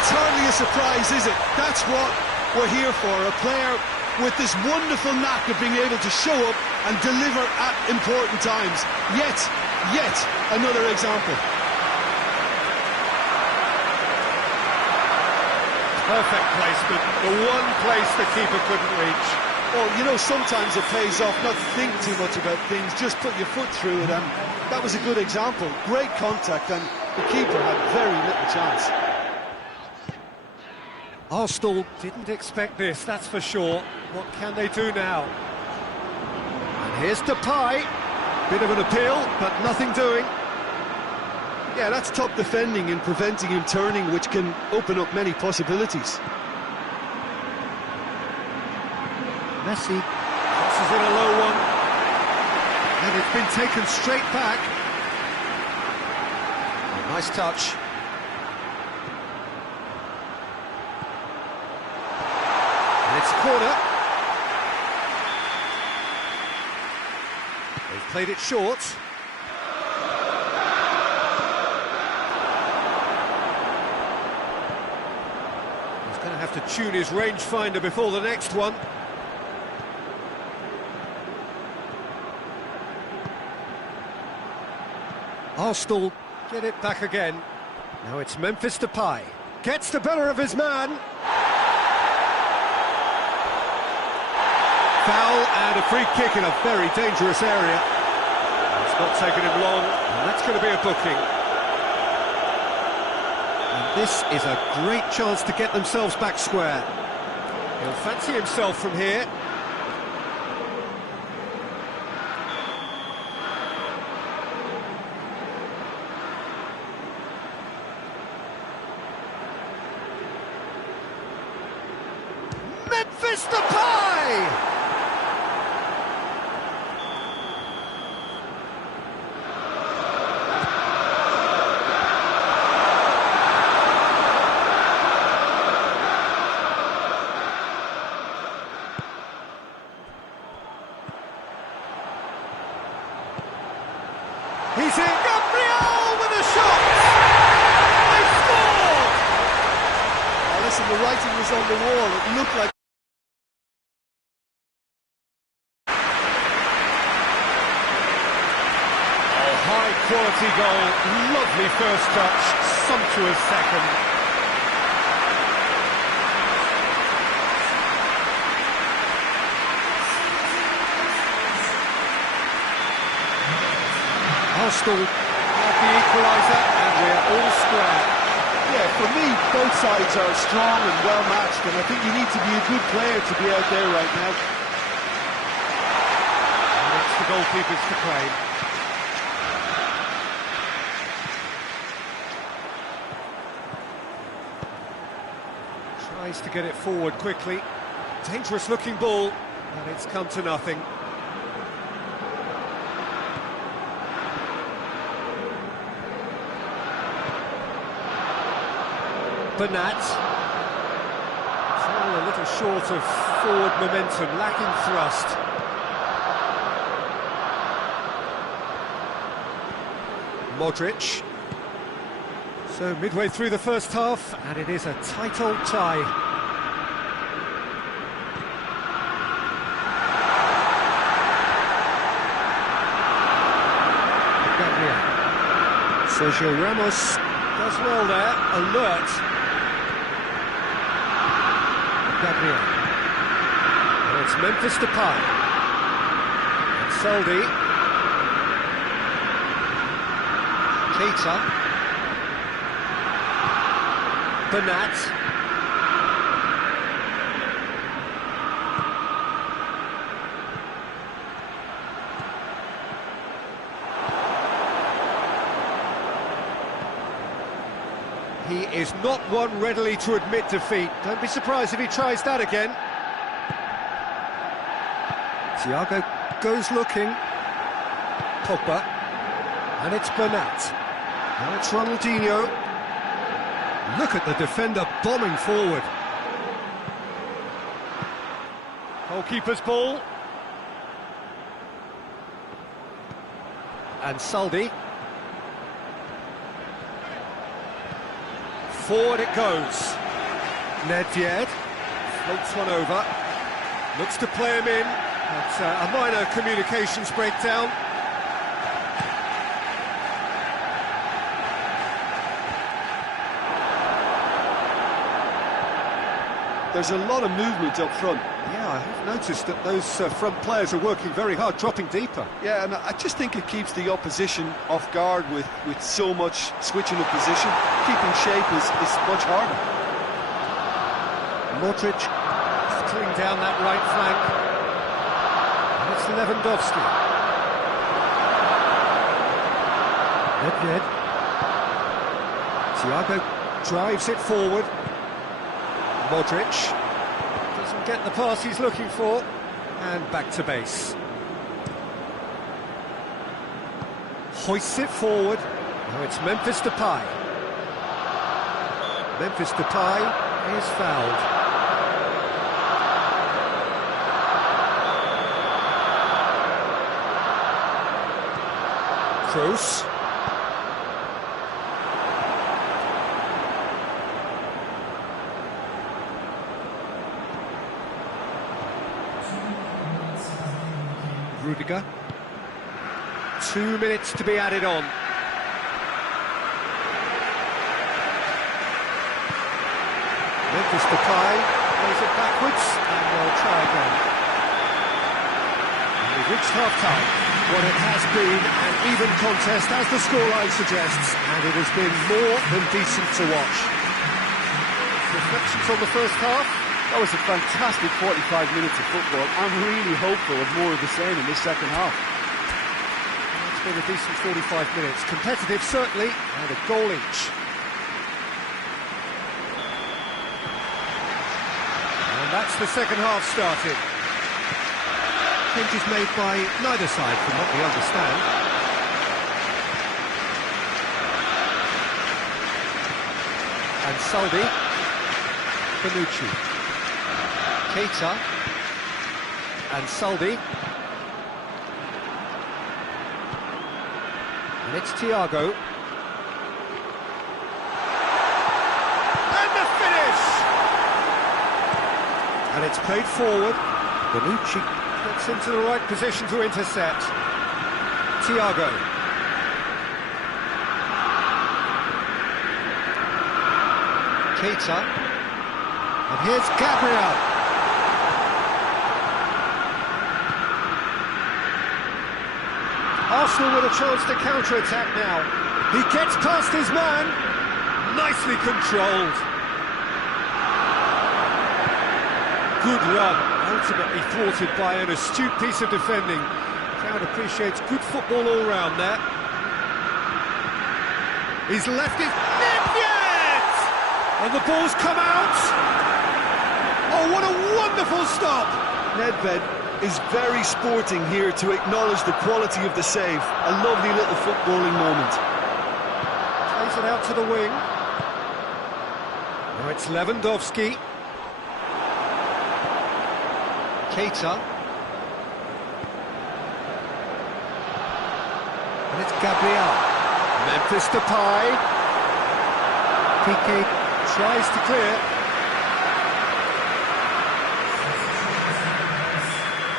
It's hardly a surprise, is it? That's what we're here for. A player with this wonderful knack of being able to show up and deliver at important times. Yet another example. Perfect placement, the one place the keeper couldn't reach. Well, you know, sometimes it pays off not to think too much about things, just put your foot through it, and that was a good example. Great contact, and the keeper had very little chance. Arsenal didn't expect this, that's for sure. What can they do now? And here's Depay. Bit of an appeal, but nothing doing. Yeah, that's top defending and preventing him turning, which can open up many possibilities. Messi crosses in a low one. And it's been taken straight back. Nice touch. And it's a corner. They've played it short. Going to have to tune his rangefinder before the next one. Arsenal get it back again. Now it's Memphis Depay. Gets the better of his man. Foul and a free kick in a very dangerous area. It's not taken him long, and that's going to be a booking. And this is a great chance to get themselves back square. He'll fancy himself from here. Memphis Depay! He's in, Gabriel with a shot! They scored! Oh, listen, the writing was on the wall. It looked like... Oh, high quality goal, lovely first touch, sumptuous second. Arsenal have the equaliser and we're all square. Yeah, for me, both sides are strong and well matched, and I think you need to be a good player to be out there right now. And it's the goalkeepers to claim. Tries to get it forward quickly. Dangerous looking ball, and it's come to nothing. Bernat. All a little short of forward momentum, lacking thrust. Modric. So midway through the first half, and it is a tight old tie. Gabriel. Sergio Ramos does well there, alert. Gabriel. And it's Memphis Depay. And Soldi. Keita. Bernat. He is not one readily to admit defeat. Don't be surprised if he tries that again. Thiago goes looking. Pogba. And it's Bernat. Now it's Ronaldinho. Look at the defender bombing forward. Goalkeeper's ball. And Saldi. Forward it goes. Nedved floats one over. Looks to play him in. It's a minor communications breakdown. There's a lot of movement up front. Yeah, I have noticed that those front players are working very hard, dropping deeper. Yeah, and I just think it keeps the opposition off guard with so much switching of position. Keeping shape is much harder. Modric battling down that right flank. And it's Lewandowski. Nedved. Thiago drives it forward. Modric doesn't get the pass he's looking for, and back to base. Hoists it forward. Now it's Memphis Depay. Memphis Depay is fouled. Kroos. Rudiger. 2 minutes to be added on. Memphis Depay plays it backwards, and they'll try again. And we've reached half-time. What it has been an even contest, as the scoreline suggests, and it has been more than decent to watch. Reflections on the first half? That was a fantastic 45 minutes of football. I'm really hopeful of more of the same in this second half. It's been a decent 45 minutes. Competitive, certainly, and a goal each. And that's the second half started. Changes made by neither side, from what we understand. And Saldi. Bonucci. Keita. And Saldi. And it's Thiago. And the finish! And it's played forward. Bonucci gets into the right position to intercept. Thiago. Keita. And here's Gabriel. Arsenal with a chance to counter-attack now. He gets past his man. Nicely controlled. Good run, ultimately thwarted by an astute piece of defending. Crowd appreciates good football all round there. He's left it. Yes! And the ball's come out. Oh, what a wonderful stop! Nedved is very sporting here to acknowledge the quality of the save. A lovely little footballing moment. Plays it out to the wing. Now it's Lewandowski. Keita. And it's Gabriel. Memphis Depay. Piqué tries to clear.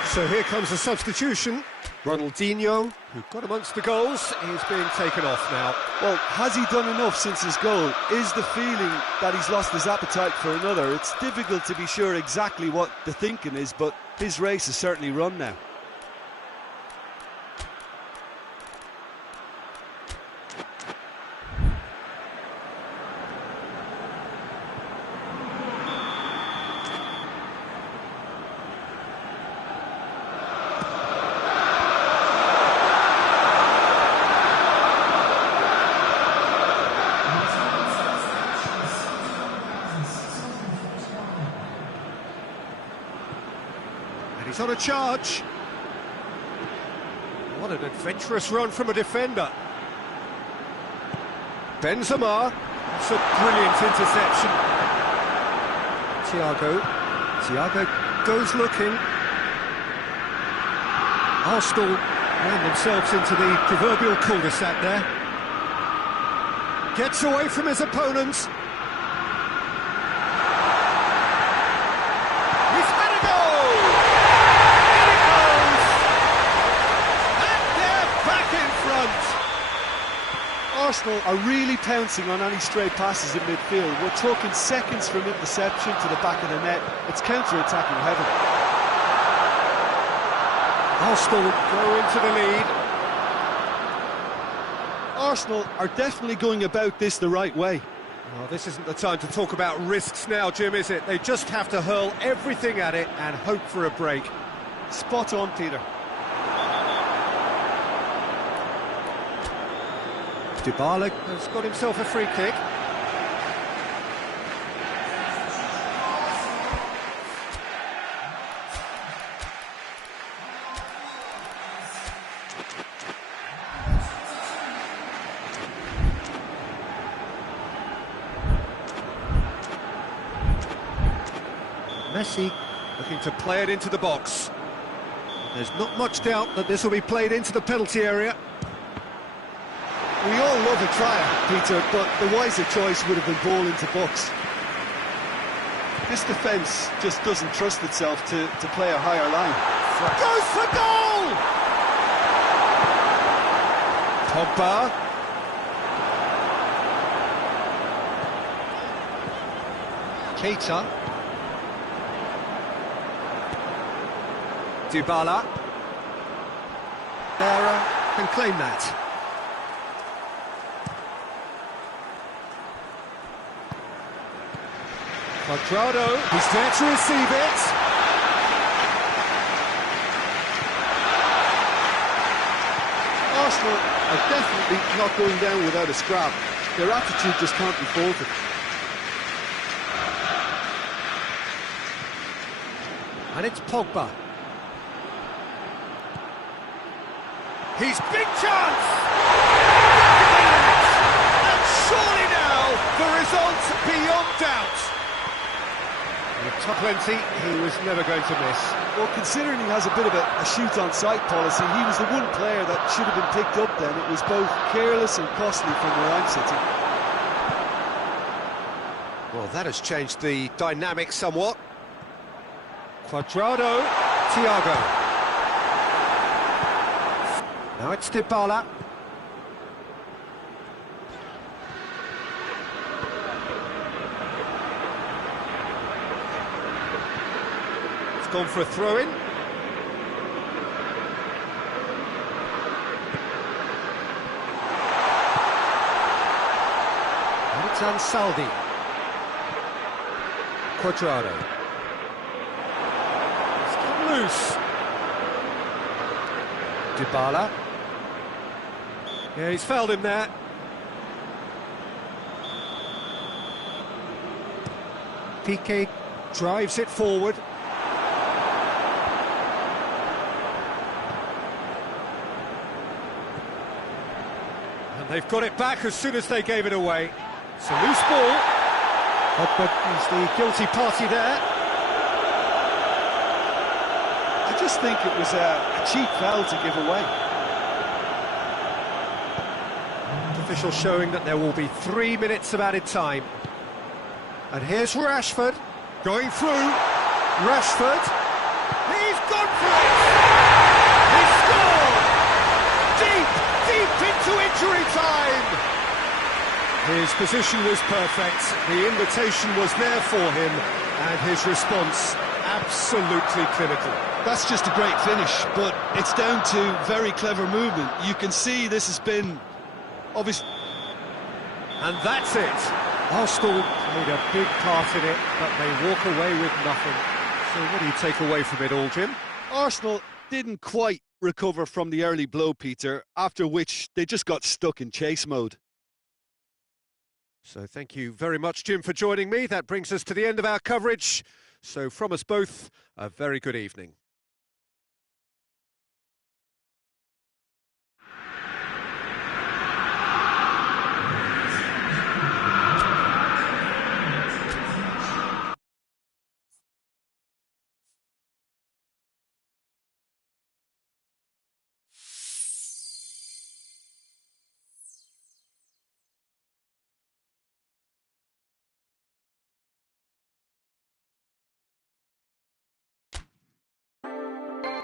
So here comes a substitution. Ronaldinho, who got amongst the goals, is being taken off now. Well, has he done enough since his goal? Is the feeling that he's lost his appetite for another? It's difficult to be sure exactly what the thinking is, but his race is certainly run now. He's on a charge. What an adventurous run from a defender. Benzema. It's a brilliant interception. Thiago goes looking. Arsenal ran themselves into the proverbial cul-de-sac there. Gets away from his opponents. He's had a goal! In it goes! And they're back in front! Arsenal are really pouncing on any stray passes in midfield. We're talking seconds from interception to the back of the net. It's counter-attacking heaven. Arsenal go into the lead. Arsenal are definitely going about this the right way. Well, this isn't the time to talk about risks now, Jim, is it? They just have to hurl everything at it and hope for a break. Spot on, Peter. Dybala has got himself a free kick. Messi looking to play it into the box. There's not much doubt that this will be played into the penalty area. We all love a trial, Peter, but the wiser choice would have been ball into box. This defence just doesn't trust itself to play a higher line. Goes for goal! Pogba. Keita. Dybala. Can claim that. Quadrado, he's there to receive it. Arsenal are definitely not going down without a scrap. Their attitude just can't be faulted. And it's Pogba. He's big chance! And surely now, the result's beyond doubt. With top plenty, he was never going to miss. Well, considering he has a bit of a shoot-on-sight policy, he was the one player that should have been picked up then. It was both careless and costly from where I'm sitting. Well, that has changed the dynamic somewhat. Quadrado, Thiago. Now it's Dybala. It's gone for a throw-in. And it's Ansaldi. Quadrado. It's come loose. Dybala. Yeah, he's fouled him there. Piqué drives it forward. And they've got it back as soon as they gave it away. It's a loose ball. Pogba is the guilty party there. I just think it was a cheap foul to give away. Official showing that there will be 3 minutes of added time. And here's Rashford going through. Rashford, he's gone for it! He scored! Deep into injury time! His position was perfect, the invitation was there for him, and his response absolutely clinical. That's just a great finish, but it's down to very clever movement. You can see this has been obvious. And that's it. Arsenal played a big part in it, but they walk away with nothing. So what do you take away from it all, Jim? Arsenal didn't quite recover from the early blow, Peter, after which they just got stuck in chase mode. So thank you very much, Jim, for joining me. That brings us to the end of our coverage. So from us both, a very good evening.